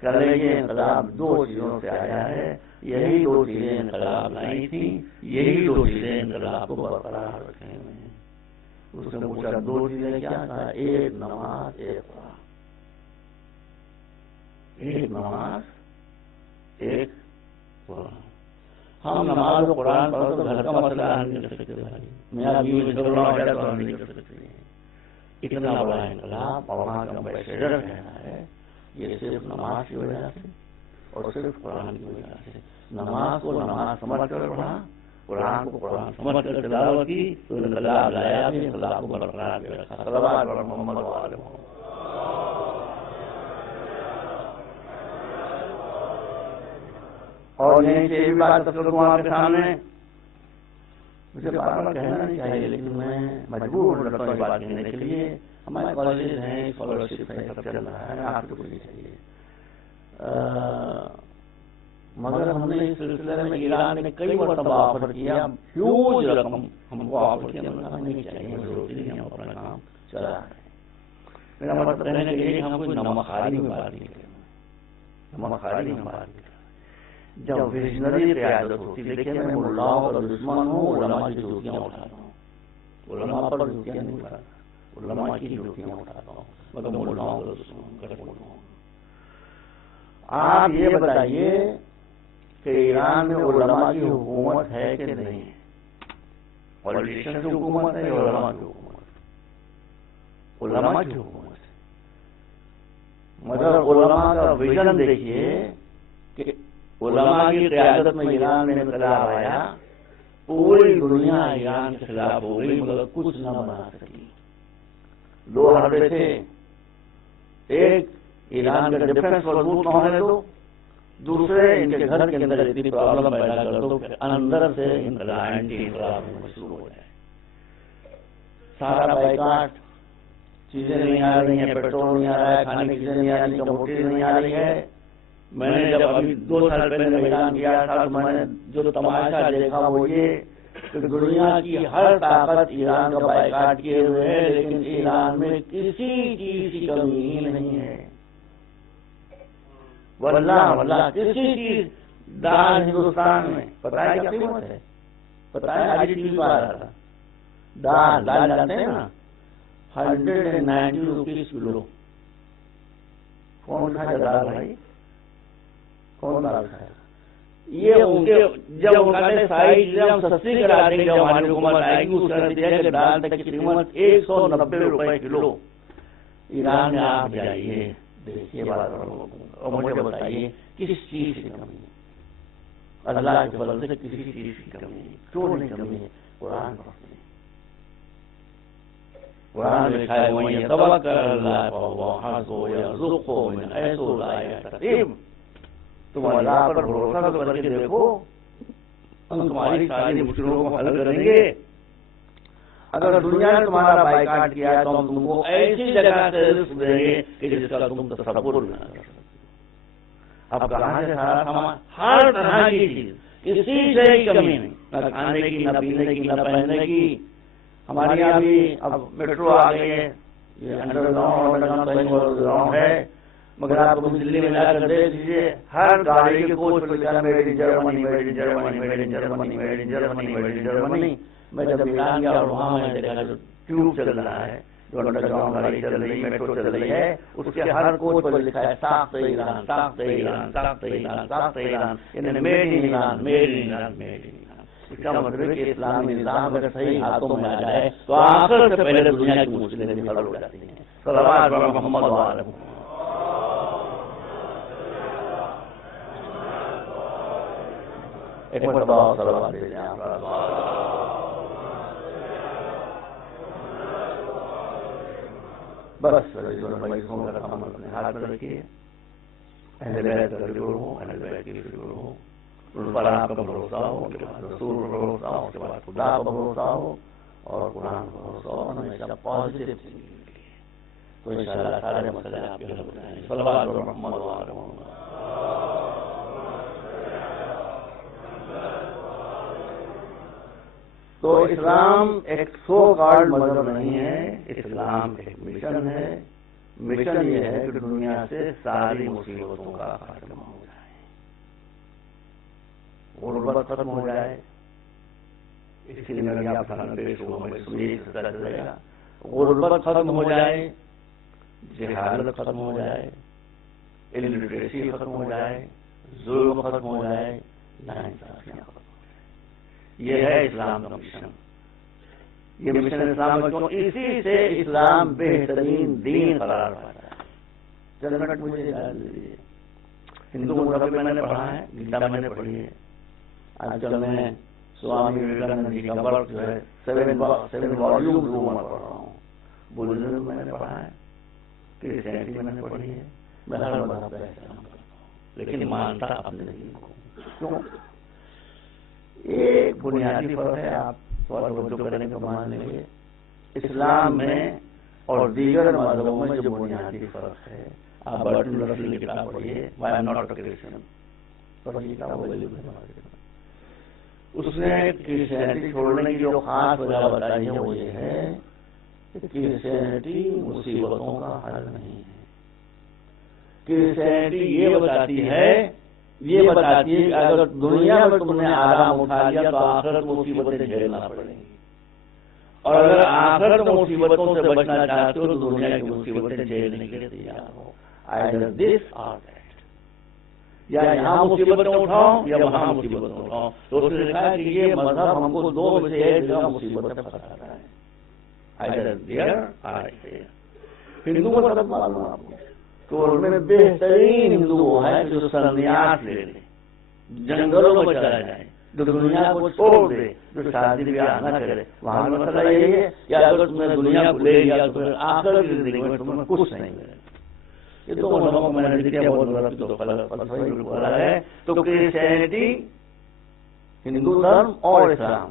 کہہ رہے یہ انقلاب 2 چیزوں سے آیا ہے، یہی 2 چیزیں انقلاب لائی تھیں، یہی 2 چیزیں انقلاب کو برقرار رکھے ہوئے ہیں۔ اس نے پوچھا 2 چیزیں کیا؟ کہا ایک نماز ایک قرآن، ایک نماز ایک قرآن۔ ہم نماز و قرآن پڑھو تو گھر کا مسئلہ حل نہیں کر سکتے بھائی، میاں بیوی میں جھگڑا ہو جائے تو ہم نہیں کر سکتے، اتنا بڑا انقلاب اور وہاں کا امبیسڈر کہنا ہے یہ صرف نماز کی وجہ سے اور صرف قرآن کی وجہ سے۔ نماز کو نماز سمجھ کر پڑھا، قرآن کو قرآن سمجھ کر تلاوت کی تو انقلاب لایا بھی، انقلاب کو برقرار بھی رکھا۔ صلوات علی محمد و آل محمد۔ اور یہیں سے بھی بات کر لوں آپ کے سامنے، مجھے بار بار کہنا نہیں چاہیے لیکن میں مجبور ہوں لڑکوں کی بات کہنے کے لیے، ہمارے کالجز ہیں، اسکالرشپ ہے، سب چل رہا ہے، آپ کو نہیں چاہیے، مگر ہم نے اس سلسلے میں ایران نے کئی مرتبہ آفر کیا، ہیوج رقم ہم کو آفر کیا، نہیں چاہیے، ضروری نہیں، ہم اپنا کام چلا رہے ہیں۔ میرا مطلب کہنے کے لیے ہم کوئی نمخاری میں بات نہیں کریں، نمخاری میں بات نہیں کریں۔ جب ویژنری قیادت ہوتی، دیکھیں میں ملاؤں کا دشمن ہوں، علماء کی جوتیاں اٹھاتا ہوں، علماء پر جوتیاں نہیں اٹھاتا، علماء کی جوتیاں اٹھاتا ہوں، مگر ملاؤں کا دشمن ہوں۔ آپ یہ بتائیے کہ ایران میں علماء کی حکومت ہے کہ نہیں؟ پولیٹیشن کی حکومت ہے یا علماء کی حکومت؟ علماء کی حکومت ہے، مگر علماء کا ویژن دیکھیے کہ علماء کی قیادت میں ایران میں انقلاب آیا، پوری دنیا ایران کے خلاف ہو گئی مگر کچھ نہ بنا سکی۔ 2 حربے تھے، ایک ایران کا ڈیفنس مضبوط نہ ہونے دو، دوسرے ان کے گھر کے اندر اتنی پرابلم پیدا کر دو کہ اندر سے انقلاب اینٹی انقلاب شروع ہو جائے۔ سارا بائیکاٹ چیزیں نہیں آ رہی ہیں، پیٹرول نہیں آ رہا ہے، کھانے کی چیزیں نہیں آ رہی، کموڈٹی نہیں آ رہی ہے. میں نے جب ابھی 2 سال پہلے اعلان کیا تھا تو میں نے جو تماشا دیکھا وہ یہ کہ دنیا کی ہر طاقت ایران کا بائیکاٹ کیے ہوئے ہے، لیکن ایران میں کسی چیز کی کمی ہی نہیں ہے. واللہ کسی چیز. دال ہندوستان میں پتہ ہے کیا قیمت ہے؟ پتہ ہے آج ٹی وی پر آ رہا تھا. دال جانتے ہیں نا، 190 روپیز کلو. کون کھائے دال بھائی؟ کون دال کھائے؟ یہ ان کے جب وہ کہتے ہیں ساری چیزیں ہم سستی کرا دیں گے، جب ہماری حکومت آئے گی اس کا نتیجہ ہے کہ دال کی قیمت 190 روپے کلو. ایران میں آپ جائیے دیکھیے بات، اور مجھے بتائیے کس چیز کی کمی ہے؟ اللہ کے فضل سے کسی چیز کی کمی نہیں. کیوں نہیں کمی ہے؟ قرآن پڑھتے ہیں. قرآن میں لکھا ہے وَمَن يَتَوَکَّلْ عَلَى اللَّهِ فَهُوَ حَسْبُهُ وَيَرْزُقْهُ مِنْ حَيْثُ لَا يَحْتَسِبُ. تم اللہ پر بھروسہ کر کے دیکھو، ہم تمہاری ساری مشکلوں کو حل کریں گے. اگر دنیا نے تمہارا بائیکاٹ کیا ہے تو ہم تم کو ایسی جگہ سے رزق دیں گے کہ جس کا تم تصور نہ کر سکتے. اب کہاں سے سارا سامان، ہر طرح کی چیز، کسی سے کی کمی نہیں، نہ کھانے کی، نہ پینے کی، نہ پہننے کی. ہمارے یہاں بھی اب میٹرو آ گئی ہے، یہ انڈر گراؤنڈ ہے، مگر آپ کو دلی میں جا کر دیکھ لیجیے ہر گاڑی کے کوچ پر لکھا ہے made in Germany, made in Germany, made in Germany, made in Germany, made in Germany. میں جب ایران گیا اور وہاں میں نے دیکھا جو ٹیوب چل رہا ہے، جو انڈر گراؤنڈ گاڑی چل رہی ہے، میٹرو چل رہی ہے، اس کے ہر کوچ پر لکھا ہے ساخت ایران، ساخت ایران، ساخت ایران، ساخت ایران، یعنی made in Iran, made in Iran, made in Iran. اس کا مطلب ہے کہ اسلامی نظام اگر صحیح ہاتھوں میں آ جائے تو آخر سے پہلے دنیا کی مشکلیں بھی حل ہو جاتی ہیں. صلوات علی محمد و آلہ محمد. ایک مرتبہ صلوات دے دیں آپ. بس مجلسوں کا کام اپنے ہاتھ میں رکھیے. اہل بیت کا ذکر ہو، اہل بیت کی ذکر ہو، ان پر آپ کا بھروسہ ہو، ان کے بعد رسول پر بھروسہ ہو، اس کے بعد خدا پر بھروسہ ہو اور قرآن پر بھروسہ ہو، ہمیشہ پازیٹیو تھنکنگ کے لیے. تو انشاءاللہ سارے مسئلے آپ کے حل ہو جائیں گے. صلوات علی محمد و آلہ محمد. تو اسلام ایک سو کارڈ مذہب نہیں ہے، اسلام ایک مشن ہے. مشن یہ ہے کہ دنیا سے ساری مصیبتوں کا خاتمہ ہو جائے، غربت ختم ہو جائے. اس کے لیے آپ سامنے پیش ہو میں چلے گا. غربت ختم ہو جائے، جہالت ختم ہو جائے، الٹریسی ختم ہو جائے، ظلم ختم ہو جائے، ناانصافیاں ختم ہو جائے. یہ ہے اسلام کا مشن. یہ مشن اسلام کا، اسی سے اسلام بہترین دین قرار پاتا ہے. چند منٹ مجھے ڈال دیجیے. ہندو مذہب میں نے پڑھا ہے، گیتا میں نے پڑھی ہے. آج کل میں سوامی وویکانند جی کا ورک جو ہے 7 والیوم میں پڑھ رہا ہوں. بدھزم میں نے پڑھا ہے، کرسچینٹی میں نے پڑھی ہے. میں ہر مذہب کا احترام کرتا ہوں لیکن مانتا اپنے دین کو. کیوں؟ ایک بنیادی فرق ہے، آپ توجہ کریں گے مان لیں گے. اسلام میں اور دیگر مذہبوں میں جو بنیادی فرق ہے، آپ برٹن رسل کی کتاب پڑھیے، why I'm not a Christian, پڑھیے کتاب اس نے کرسچینٹی چھوڑنے کی جو خاص وجہ بتائی ہے وہ یہ ہے کہ کرسچینٹی مصیبتوں کا حل نہیں ہے. کرسچینٹی یہ بتاتی ہے کہ اگر دنیا میں تم نے آرام اٹھا لیا تو آخرت مصیبتیں جھیلنا پڑیں گی، اور اگر آخرت مصیبتوں سے بچنا چاہتے ہو تو دنیا کی مصیبتیں جھیلنے کے لیے تیار ہو. either this or that. یا یہاں مصیبتیں اٹھاؤ یا وہاں مصیبتیں اٹھاؤ. تو اس نے کہا کہ یہ مذہب ہم کو 2 میں سے ایک جگہ مصیبتیں پھنساتا ہے. either there or there. ہندو مذہب معلوم آپ کو تو ان میں بہترین ہندو وہ ہے جو سنیاس لے لے، جنگلوں میں چلا جائے، جو دنیا کو چھوڑ دے، جو شادی بیاہ نہ کرے. وہاں مسئلہ یہ ہے کہ اگر تم نے دنیا کو لے لیا تو پھر آخر کی زندگی میں تمہیں کچھ نہیں ملے. یہ 2 مذہبوں کو میں نے ذکر کیا، بہت بڑا تو فلسفی بالکل ہے. تو کرسچینٹی، ہندو دھرم اور اسلام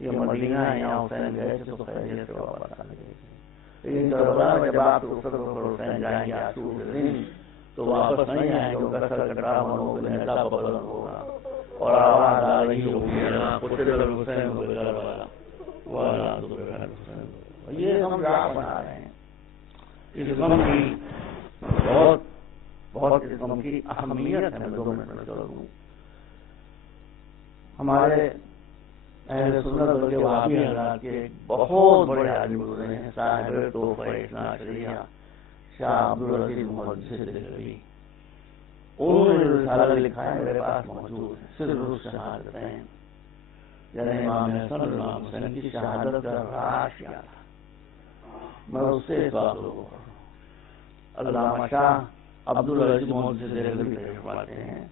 یہ مدینہ ہے، یہاں حسین گئے تھے تو خیریت سے واپس آنے گئے تھے، لیکن کربلا میں جب آپ رخصت ہو کر حسین جائیں گے عاشور کے دن تو واپس نہیں آئیں گے، ان کا سر کٹا ہوا نہلا بلند ہوگا اور آواز آ رہی ہوگی قتل الحسین بکربلا والا حسین۔ یہ ہم کیا بنا رہے ہیں؟ اس غم کی بہت اس غم کی اہمیت ہے۔ 2 منٹ میں کروں، ہمارے اہل سنت بلکہ وہابی حضرات کے ایک بہت بڑے عالم گزرے ہیں، صاحب تحفہ اثنا عشریہ شاہ عبدالعزیز محدث دہلوی۔ انہوں نے رسالہ لکھا ہے، میرے پاس موجود ہے، سر الشہادتین، یعنی امام حسن اور امام حسین کی شہادت کا راز کیا تھا۔ میں اس سے اس بات کو علامہ شاہ عبدالعزیز محدث دہلوی فرماتے ہیں،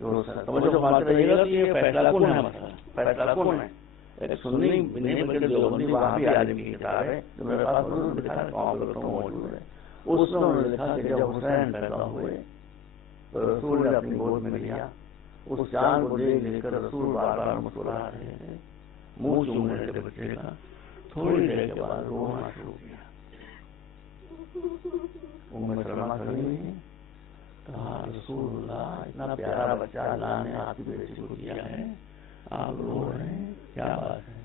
توجہ فرماتے رہیے گا کہ یہ فیصلہ کن ہے، مسئلہ فیصلہ کن ہے، ایک سنی نہیں بلکہ دیوبندی وہابی عالم کی کتاب ہے جو میرے پاس موجود ہے۔ اس میں انہوں نے لکھا کہ جب حسین پیدا ہوئے تو رسول نے اپنی گود میں لیا، اس جان کو دیکھ کر رسول بار بار مسکرا رہے تھے، منہ چومنے لگے بچے کا، تھوڑی دیر کے بعد رونا شروع کیا۔ ام سلمہ کھڑی ہوئی، کہا رسول اللہ اتنا پیارا بچہ اللہ نے آپ کی بیٹی کو دیا ہے، آپ رو رہے ہیں، کیا بات ہے؟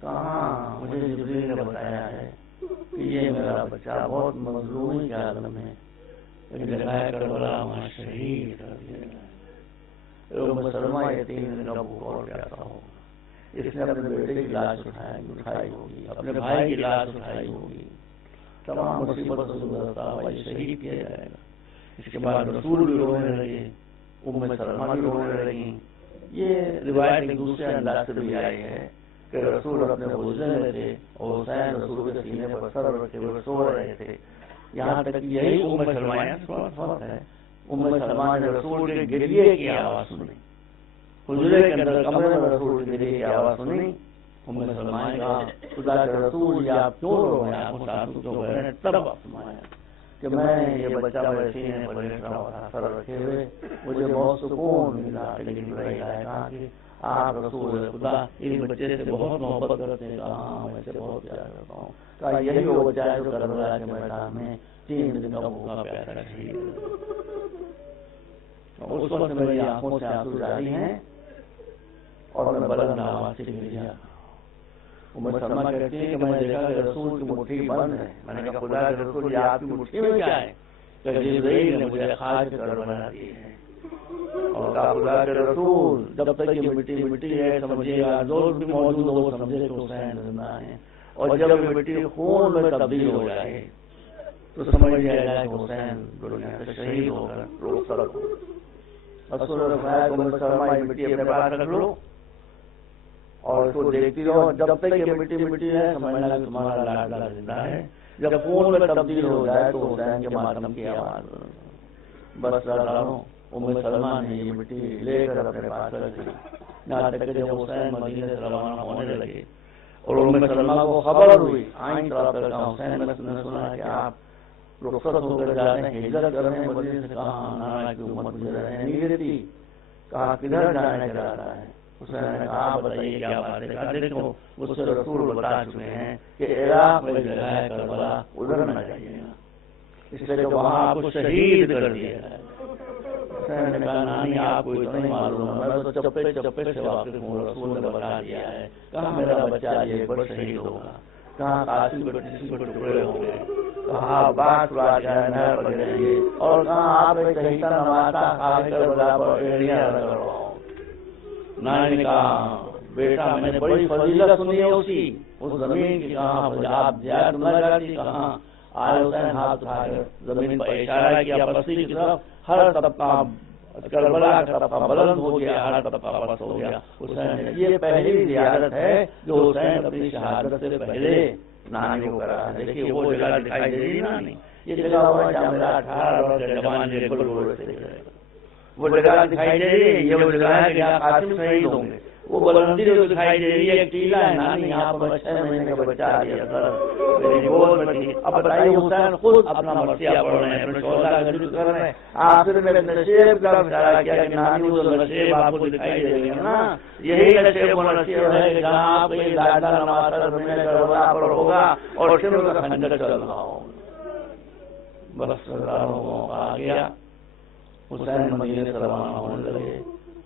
کہاں مجھے جبریل نے بتایا ہے کہ یہ میرا بچہ بہت مظلومی کے عالم ہے، جگہ کربلا وہاں شہید کر دیا گیا۔ ام سلمہ یہ 3 دن کا بھوکا اور پیاسا ہو، اس نے اپنے بیٹے کی لاش اٹھائی ہوگی، اپنے بھائی کی لاش اٹھائی ہوگی، تمام مصیبت سے گزرتا ہوا یہ شہید کیا جائے گا۔ اس کے بعد رسول بھی رونے لگے، ام سلمہ بھی رونے لگی۔ یہ روایت ایک دوسرے انداز سے بھی آئی ہے کہ رسول اپنے غصے میں تھے اور حسین رسول کے سینے پر سر رکھے ہوئے سو رہے تھے، یہاں تک یہی ام سلمہ ہے، ام سلمہ نے رسول کے گریے کی آواز سنی، حجرے کے اندر کمرے میں رسول کے گریے کی آواز سنی۔ ام سلمہ نے کہا خدا کے رسول یہ آپ کیوں رو رہے ہیں، آپ کو کیوں بہ رہے ہیں؟ تب فرمایا کہ میں نے یہ بچہ میرے سینے پر لیٹ رہا تھا سر رکھے ہوئے، مجھے بہت سکون ملا، لیکن رہی ہے کہا کہ آپ رسول خدا اس بچے سے بہت محبت کرتے ہیں، کہا ہاں میں سے بہت پیار کرتا ہوں، کہا یہی وہ بچہ ہے جو کربلا کے میدان میں 3 دن کا بھوکا پیاسا شہید ہوا۔ اس وقت میری آنکھوں سے آنسو جاری ہیں اور میں بلند آواز سے گریا۔ ام سلمہ کہتی ہے کہ میں نے دیکھا کہ رسول کی مٹھی بند ہے، میں نے کہا خدا کے رسول یہ آپ کی مٹھی میں کیا ہے؟ کہ جبرائیل نے مجھے خاص کربلا دی ہے، اور کہا خدا کے رسول جب تک یہ مٹی مٹی ہے سمجھیے گا جو بھی موجود ہو وہ سمجھے کہ حسین زندہ ہے، اور جب یہ مٹی خون میں تبدیل ہو جائے تو سمجھ جائے گا کہ حسین دنیا سے شہید ہو کر رخصت ہو۔ رسول نے فرمایا کہ ام سلمہ یہ مٹی اپنے پاس رکھ لو اور اس کو دیکھتی رہو، جب تک یہ مٹی مٹی ہے سمجھنا کہ تمہارا لاڈلا زندہ ہے، جب خون میں تبدیل ہو جائے تو حسین کے ماتم کی آواز بس رہو۔ ام سلمہ نے یہ مٹی لے کر اپنے پاس رکھ دی، یہاں تک کہ جب حسین مدینے سے روانہ ہونے لگے اور ام سلمہ کو خبر ہوئی، آئیں طرف کر کہا حسین میں نے سنا کہ آپ رخصت ہو کر جاتے ہیں، ہجرت کرنے مدینے سے، کہا نانا کی امت مجھے رہنے نہیں دیتی، کہا کدھر جانے کا ارادہ ہے؟ حسین نے کہا آپ بتائیے کیا بات ہے؟ کہا دیکھو مجھ سے رسول بتا چکے ہیں کہ عراق میں جگہ ہے کربلا، ادھر نہ جائیے گا، اس لیے کہ وہاں آپ کو شہید کر دیا جائے۔ حسین نے کہا نانی آپ کو اتنا ہی معلوم ہے، میں تو چپے چپے سے واقف ہوں، رسول نے بتا دیا ہے، کہا میرا بچہ یہ بڑا شہید ہوگا، کہا قاسم کے ٹکڑے ہوں گے، کہا عباس نہر پر گریں گے، اور کہا آپ ایک کہیتا نماتا خاک کربلا پر ایڑیاں رگڑواؤ۔ نانی نے کہا بیٹا میں نے بڑی فضیلت سنی ہے اس زمین کی، کہاں آپ زیادہ نہ لگاتی، کہاں آئے حسین ہاتھ اٹھا کر زمین پر اشارہ کیا بستی کی طرف، ہر طبقہ کربلا کا طبقہ بلند ہو گیا، ہر طبقہ پست ہو گیا۔ حسین یہ پہلی زیارت ہے جو حسین اپنی شہادت سے پہلے نانی کو کرا ہے۔ دیکھیے وہ جگہ دکھائی دے رہی نانی، یہ جگہ ہوا جہاں میرا 18 برس کے جوان بالکل گھوڑے سے دیکھ رہے، وہ جگہ دکھائی دے رہی ہے، یہ وہ جگہ ہے کہ قاسم شہید ہوں گے، وہ بلندی جو دکھائی دے رہی ہے ایک ٹیلا ہے نانی یہاں پر 6 مہینے کا بچہ آ گیا تھا میری گود میں تھی. اب بتائیے حسین خود اپنا مرثیہ پڑھ رہے ہیں، اپنے شہداء کا ذکر کر رہے ہیں، آخر میں نشیب کا اشارہ کیا کہ نانی وہ نشیب آپ کو دکھائی دے رہی ہے نا، یہی نشیب و نصیب ہے کہ جہاں آپ کے دادا نواسر بنے کربلا پر ہوگا اور شمر کا خنجر چل رہا ہو. بس آ گیا. حسین مدینے سے روانہ ہونے لگے.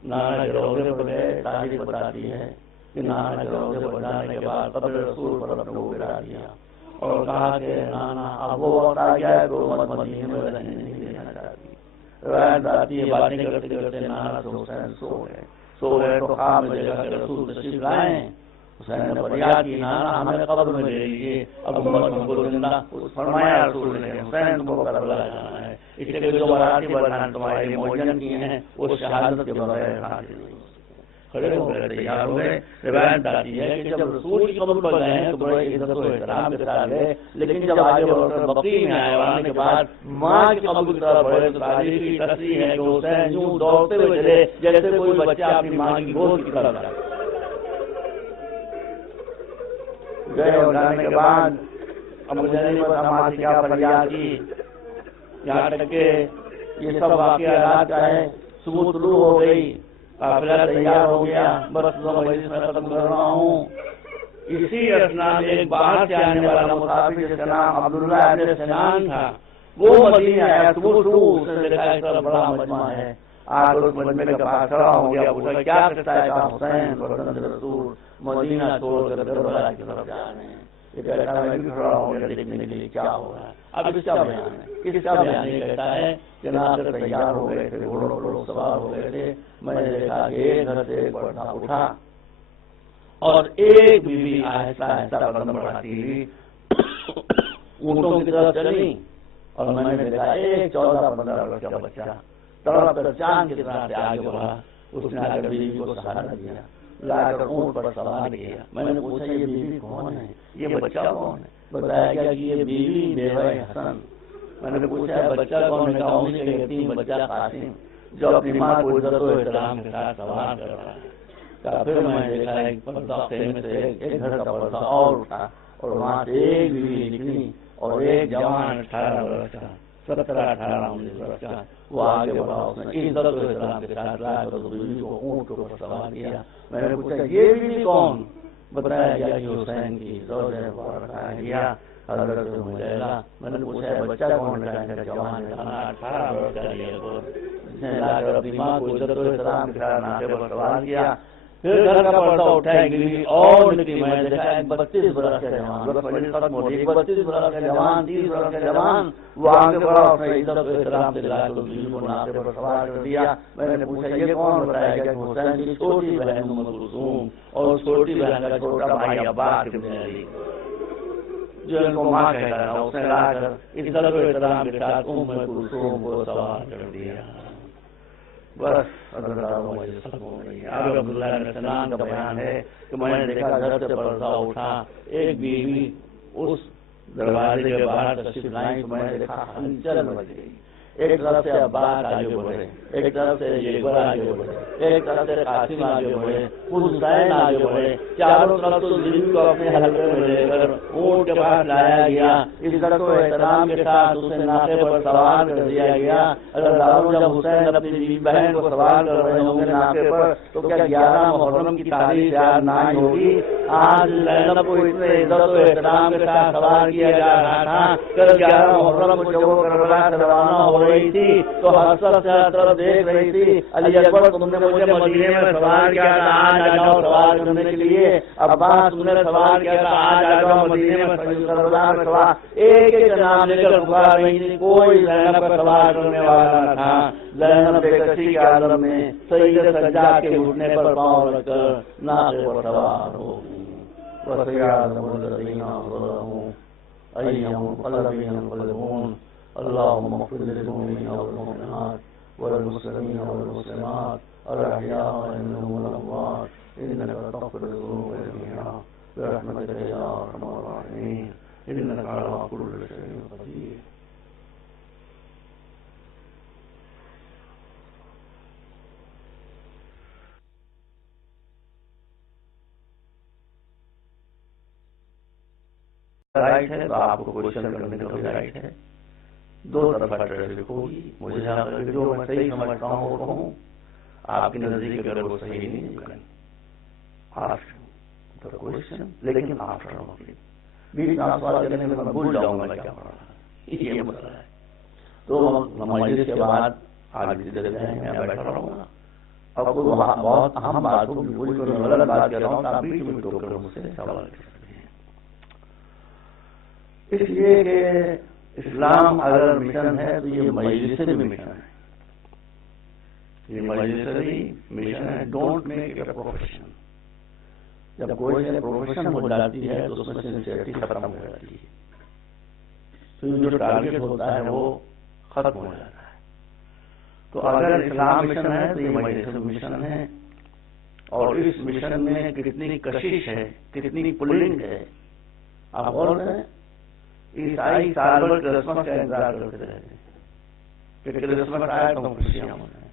نانا کے روضے پر گئے. تاریخ بتاتی ہے کہ نانا کے روضے پر جانے کے بعد قبر رسول پر اپنے کو گرا دیا اور کہا کہ نانا اب وہ وقت آ گیا ہے تو امت مدینے میں رہنے نہیں دینا چاہتی. روایت آتی ہے باتیں کرتے کرتے نانا سے حسین سو گئے تو خواب میں دیکھا کہ رسول تشریف لائے. حسین نے فریاد کی نانا ہمیں قبر میں لے لیجیے، اب امت ہم کو زندہ. فرمایا رسول نے حسین تم کو کربلا جانا ہے، اس لیے جو براتی بلان تمہاری موجن کی ہیں وہ شہادت کے بغیر حاصل نہیں. کھڑے ہو گئے، تیار ہو گئے. روایت آتی ہے کہ جب رسول کی قبر پر گئے تو بڑے عزت و احترام کے ساتھ گئے، لیکن جب آگے بڑھ کر بقیع میں آئے اور آنے کے بعد ماں کی قبر کی طرف بڑھے تو تاریخ کی تصریح ہے کہ حسین یوں دوڑتے ہوئے چلے جیسے کوئی بچہ اپنی ماں کی گود کی طرف جائے. گئے اور جانے کے بعد اب مجھے نہیں پتا ماں سے کیا فریاد کی، یہاں تک کہ یہ سب واقعہ رات کا ہے. صبح طلوع ہو گئی، قافلہ تیار ہو گیا. بس مجلس میں ختم کر رہا ہوں. اسی اثنا میں ایک باہر سے آنے والا مسافر جس کا نام عبداللہ ابن سنان تھا وہ مدینے آیا. صبح اس نے دیکھا ایک طرف بڑا مجمع ہے. آج اس مجمع کے پاس کھڑا ہو گیا. پوچھا کیا کرتا ہے؟ کہا حسین فرزند رسول مدینہ چھوڑ کر کربلا کی طرف جا رہے ہیں. یہ کہتا ہے میں بھی کھڑا ہو گیا دیکھنے کے لیے کیا ہو رہا ہے. اب اس کا بیان ہے، اس کا بیان یہ کہتا ہے کہ ناصر تیار ہو گئے تھے، گھوڑوں پر لوگ سوار ہو گئے تھے. میں نے دیکھا کہ ایک گھر سے ایک پردہ اٹھا اور ایک بیوی آہستہ آہستہ قدم بڑھاتی ہوئی اونٹوں کی طرف چلی اور میں نے دیکھا ایک 14-15 برس کا بچہ تڑپ کر چاند کی طرح سے آگے بڑھا. اس نے آ کر بیوی کو سہارا دیا، لا کر اونٹ پر سوار کیا. میں نے پوچھا یہ بیوی کون ہے، یہ بچہ کون ہے؟ بتایا گیا کہ یہ بیوی بیوہ حسن. میں نے پوچھا بچہ کون ہے؟ کہا انہی کا یتیم بچہ قاسم جو اپنی ماں کو عزت و احترام کے ساتھ سوار کر رہا ہے. کہا پھر میں نے دیکھا ایک پردہ خیمے سے ایک گھر کا پردہ اور اٹھا اور وہاں سے ایک بیوی نکلی اور ایک جوان 18 برس کا 17-18 برس کا وہ آگے بڑھا. اس نے عزت و احترام کے ساتھ لا کر بیوی کو اونٹ پر سوار کیا. میں نے پوچھا یہ بیوی کون؟ بتایا گیا کہ حسین کی زوجہ مبارکہ ہے حضرت لیلا. میں نے پوچھا بچہ کون ہے؟ جوان 18 برس کا جس نے لا کر اپنی ماں کو عزت و احترام کے ساتھ ناقے پر سوار کیا. پھر گھر کا پردہ اٹھائے گی اور نکلی. میں نے دیکھا 32 برس کا جوان، بس مجلس ختم ہو گئی. 32 برس کا جوان، 30 برس کا جوان وہ آگے بڑھا. اس نے عزت و احترام سے لا کر بیوی کو ناقے پر سوار کر دیا. میں نے پوچھا یہ کون؟ بتایا گیا کہ حسین کی چھوٹی بہن ام کلثوم اور چھوٹی بہن کا چھوٹا بھائی عباس ابن علی جو ان کو ماں کہتا تھا. اس نے لا کر عزت و احترام کے ساتھ ام کلثوم کو سوار کر دیا. بس ختم ہو گئی. اب عبداللہ ابن سنان کا بیان ہے کہ میں نے دیکھا گھر سے پردہ اٹھا، ایک بیوی اس دروازے کے باہر تشریف لائی تو میں نے دیکھا ہلچل مچ گئی. ایک طرف سے عباس آگے بڑھے، ایک طرف سے جعفر آگے بڑھے، ایک طرف سے قاسم آگے بڑھے، حسین آگے بڑھے. چاروں طرف تو بیوی کو اپنے حلقے میں لے کر اونٹ کے پاس لایا گیا. عزت و احترام کے ساتھ اسے ناقے پر سوار کر دیا گیا. اگر داروں جب حسین اپنی بیوی بہن کو سوار کر رہے ہوں گے ناقے پر تو کیا 11 محرم کی تاریخ یاد نہ آئی ہوگی؟ آج زینب کو اتنے عزت و احترام کے ساتھ سوار کیا جا رہا تھا. کل 11 محرم کو جب وہ کربلا سے روانہ ہو رہی تھی تو ہر طرف دیکھ رہی تھی علی اکبر تم نے مجھے مدینے میں سوار کیا تھا، آج آ جاؤ سوار کرنے کے لیے. عباس تم نے سوار کیا تھا، آج آ جاؤ مدینے میں کربلا میں سوار. ایک ایک نام لے کر پکار رہی تھی. کوئی زینب کا سوار کرنے والا نہ تھا. زینب بے کسی کے عالم میں سید سجاد کے گھٹنے پر پاؤں رکھ کر ناقے پر سوار ہو. اللهم اغفر للمؤمنين والمؤمنات والمسلمين والمسلمات الأحياء منهم والأموات إنك تغفر الذنوب جميعا برحمتك يا أرحم الراحمين إنك على كل شيء قدير. رائٹ ہے تو آپ کو کوشچن کرنے کا بھی رائٹ ہے. دو طرفہ ٹریفک ہوگی. مجھے اگر جو میں صحیح سمجھتا ہوں وہ کہوں, آپ کی نزدیک اگر وہ صحیح نہیں کریں آسک دا کوشچن, لیکن آفٹر بیچ میں سوال کرنے میں بھول جاؤں گا کیا پڑھا. یہ مسئلہ ہے. تو مجلس کے بعد آج بھی چلے جائیں گے, میں بیٹھا رہوں گا. اور کوئی بہت اہم بات ہوگی, کوئی غلط بات کر رہا ہوں تو آپ بیچ میں ٹوک کر مجھ سے سوال کر سکتے ہیں. اس لیے کہ اسلام اگر مشن ہے تو یہ مجلسی مشن ہے. یہ مجلسی مشن ہے. Don't make it a profession. جب کوئی سے پروفیشن ہو جاتی ہے تو اس میں سنسیئرٹی ختم ہو جاتی ہے. تو جو ٹارگیٹ ہوتا ہے وہ ختم ہو جاتا ہے. تو اگر اسلام مشن ہے تو یہ مجلسی مشن ہے. اور اس مشن میں کتنی کشش ہے, کتنی پلنگ ہے. آپ غور کریں, عیسائی سال بھر کرسمس کا انتظار کرتے رہتے ہیں کہ کرسمس آئے تو ہم خوشیاں منائیں.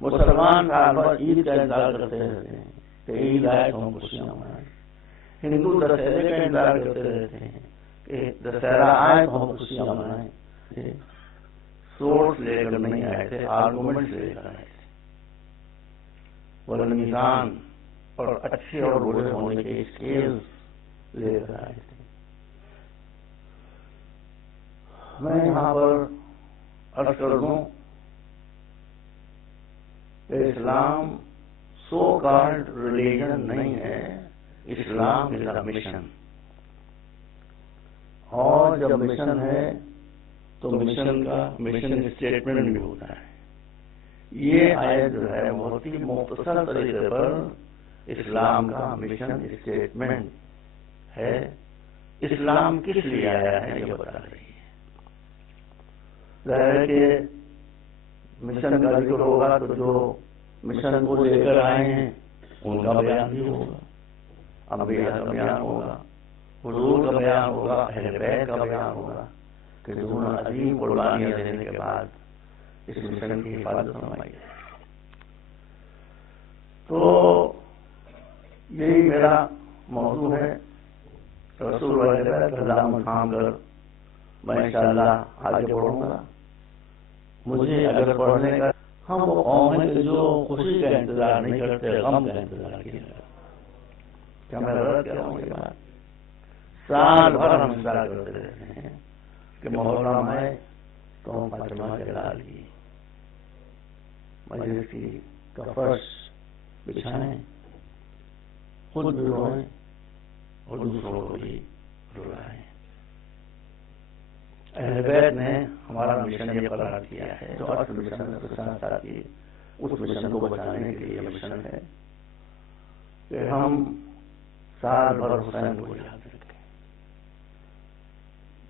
مسلمان سال بھر عید کا انتظار کرتے رہتے ہیں کہ عید آئے تو ہم خوشیاں منائیں. ہندو دشہرے کا انتظار کرتے رہتے ہیں کہ دشہرا آئے تو ہم خوشیاں منائیں. سورس لے کر نہیں آئے تھے, آرگومنٹس لے کر آئے تھے. اور میزان اور اچھے اور برے ہونے کے اسکیل لے کر آئے تھے. میں یہاں پر عرض کر دوں کہ اسلام سو کالڈ ریلیجن نہیں ہے. اسلام از اے مشن. اور جب مشن ہے تو مشن کا مشن اسٹیٹمنٹ بھی ہوتا ہے. یہ آیت جو ہے بہت ہی مختصر طریقے پر اسلام کا مشن اسٹیٹمنٹ ہے. اسلام کس لیے آیا ہے یہ بتا رہی ہے. ظاہر ہے کہ مشن کا ذکر ہوگا تو جو مشن کو لے کر آئے ہیں ان کا بیان بھی ہوگا, انبیاء کا بیان ہوگا, حضور کا بیان ہوگا, اہل بیت کا بیان ہوگا کہ انہوں نے عظیم قربانیاں دینے کے بعد اس مشن کی حفاظت فرمائی. تو یہی میرا موضوع ہے. رسول وغیرہ کا دامن تھام کر میں انشاءاللہ آگے بڑھوں گا. مجھے اگر پڑھنے کا, ہم وہ قوم ہے کہ جو خوشی کا انتظار نہیں کرتے, غم کا انتظار کیا. کیا میں غلط کہہ رہا ہوں یہ بات؟ سال بھر ہم انتظار کرتے رہتے ہیں کہ محرم آئے تو ہم فاطمہ کے لال کی مجلس کی کا فرش بچھائیں, خود بھی روئیں اور دوسروں کو بھی رلائیں. اہل بیت نے ہمارا مشن یہ قرار کیا ہے, جو اصل مشن ہے اس مشن کو بچانے کے لیے مشن ہے کہ ہم سال بھر حسین کو یاد رکھیں.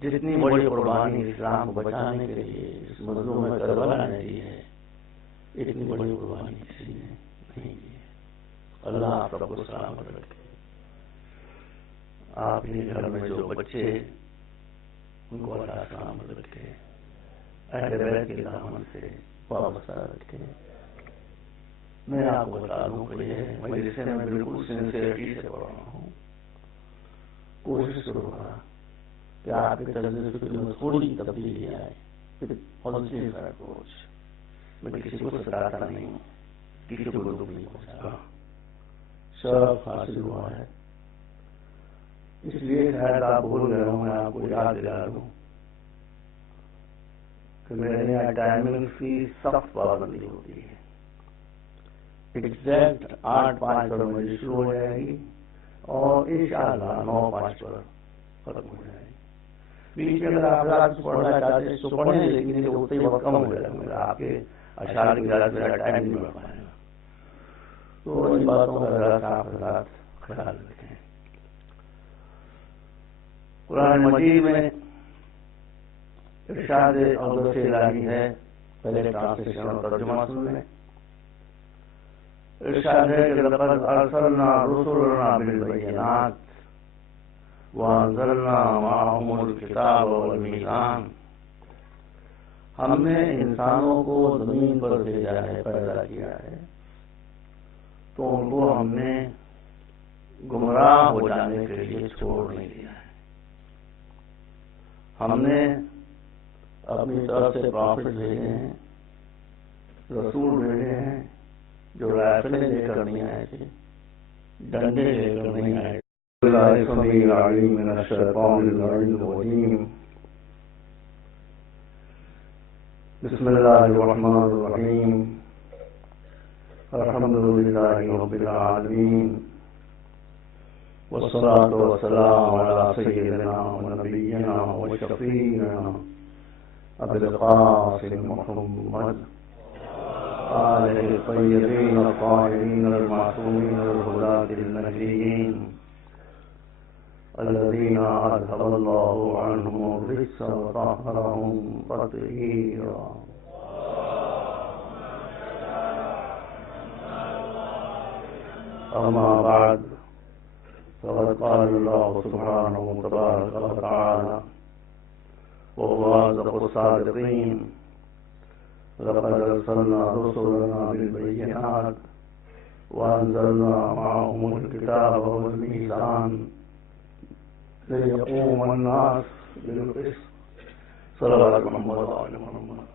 جتنی بڑی قربانی اسلام کو بچانے کے لیے اس مظلوم میں کربلا نے دی ہے, اتنی بڑی قربانی کسی نے نہیں دی ہے. اللہ آپ سب کو سلامت رکھے. آپ ہی گھر میں جو بچے ان کو اللہ سلامت رکھے, اہل بیت کے دامن سے وابستہ رکھے. میں آپ کو بتا دوں کہ یہ مجلسے میں بالکل سنسیئرٹی سے پڑھ رہا ہوں. کوشش کروں گا کہ آپ کے تجزیے فکر میں تھوڑی تبدیلی آئے. Positive approach. میں کسی کو ستاتا نہیں ہوں, کسی کو دکھ نہیں پہنچاتا. شرف حاصل ہوا ہے, اس لیے شاید آپ بھول گئے ہوں. میں آپ کو یاد دلا دوں کہ میرے یہاں ٹائمنگ کی سخت پابندی ہوتی ہے. ایگزیکٹ 8:05 پر مجھے شروع ہو جائے گی اور انشاءاللہ 9:05 پر ختم ہو جائے گی. بیچ میں اگر آپ رات کو پڑھنا چاہتے ہیں تو پڑھیں, لیکن اتنے وقت کم ہو جائے گا. آپ کے اشعار کی وجہ سے میرا ٹائم نہیں بڑھ پائے گا. تو ان باتوں کا ذرا سا آپ حضرات خیال رکھیں. قرآن مجید میں ارشاد اقدس الہی ہے. پہلے ٹرانسلیشن اور ترجمہ سن لیں. ارشاد ہے کہ لقد ارسلنا رسلنا بالبینات وانزلنا معهم الکتاب والمیزان. ہم نے انسانوں کو زمین پر بھیجا ہے, پیدا کیا ہے, تو ان کو ہم نے گمراہ ہو جانے کے لیے چھوڑ نہیں دیا ہے. ہم نے اپنی طرف سے پرافٹ بھیجے ہیں، رسول بھیجے ہیں جو رائفلیں لے کر نہیں آئے تھے، ڈنڈے لے کر نہیں آئے تھے۔ اللہ السمیع العلیم من الشیطان اللعین الرجیم، بسم اللہ الرحمن الرحیم، الحمد للہ رب العالمین، والصلاة والسلام علی سیدنا ونبینا وشفیعنا ابی القاسم محمد آلہ الطیبین الطاہرین المعصومین الہداة المہدیین الذین اذھب اللہ عنہم الرجس وطہرہم تطہیرا۔ اما بعد، فقد قال اللہ سبحانہ تبارک وتعالی وهو أصدق الصادقین، لقد أرسلنا رسلنا بالبينات وأنزلنا معهم الكتاب والميزان ليقوم الناس بالقسط۔ صلى الله محمد وعلى محمد۔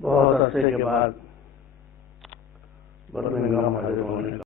بہت عرصے کے بعد برمنگھم حاضر ہونے کا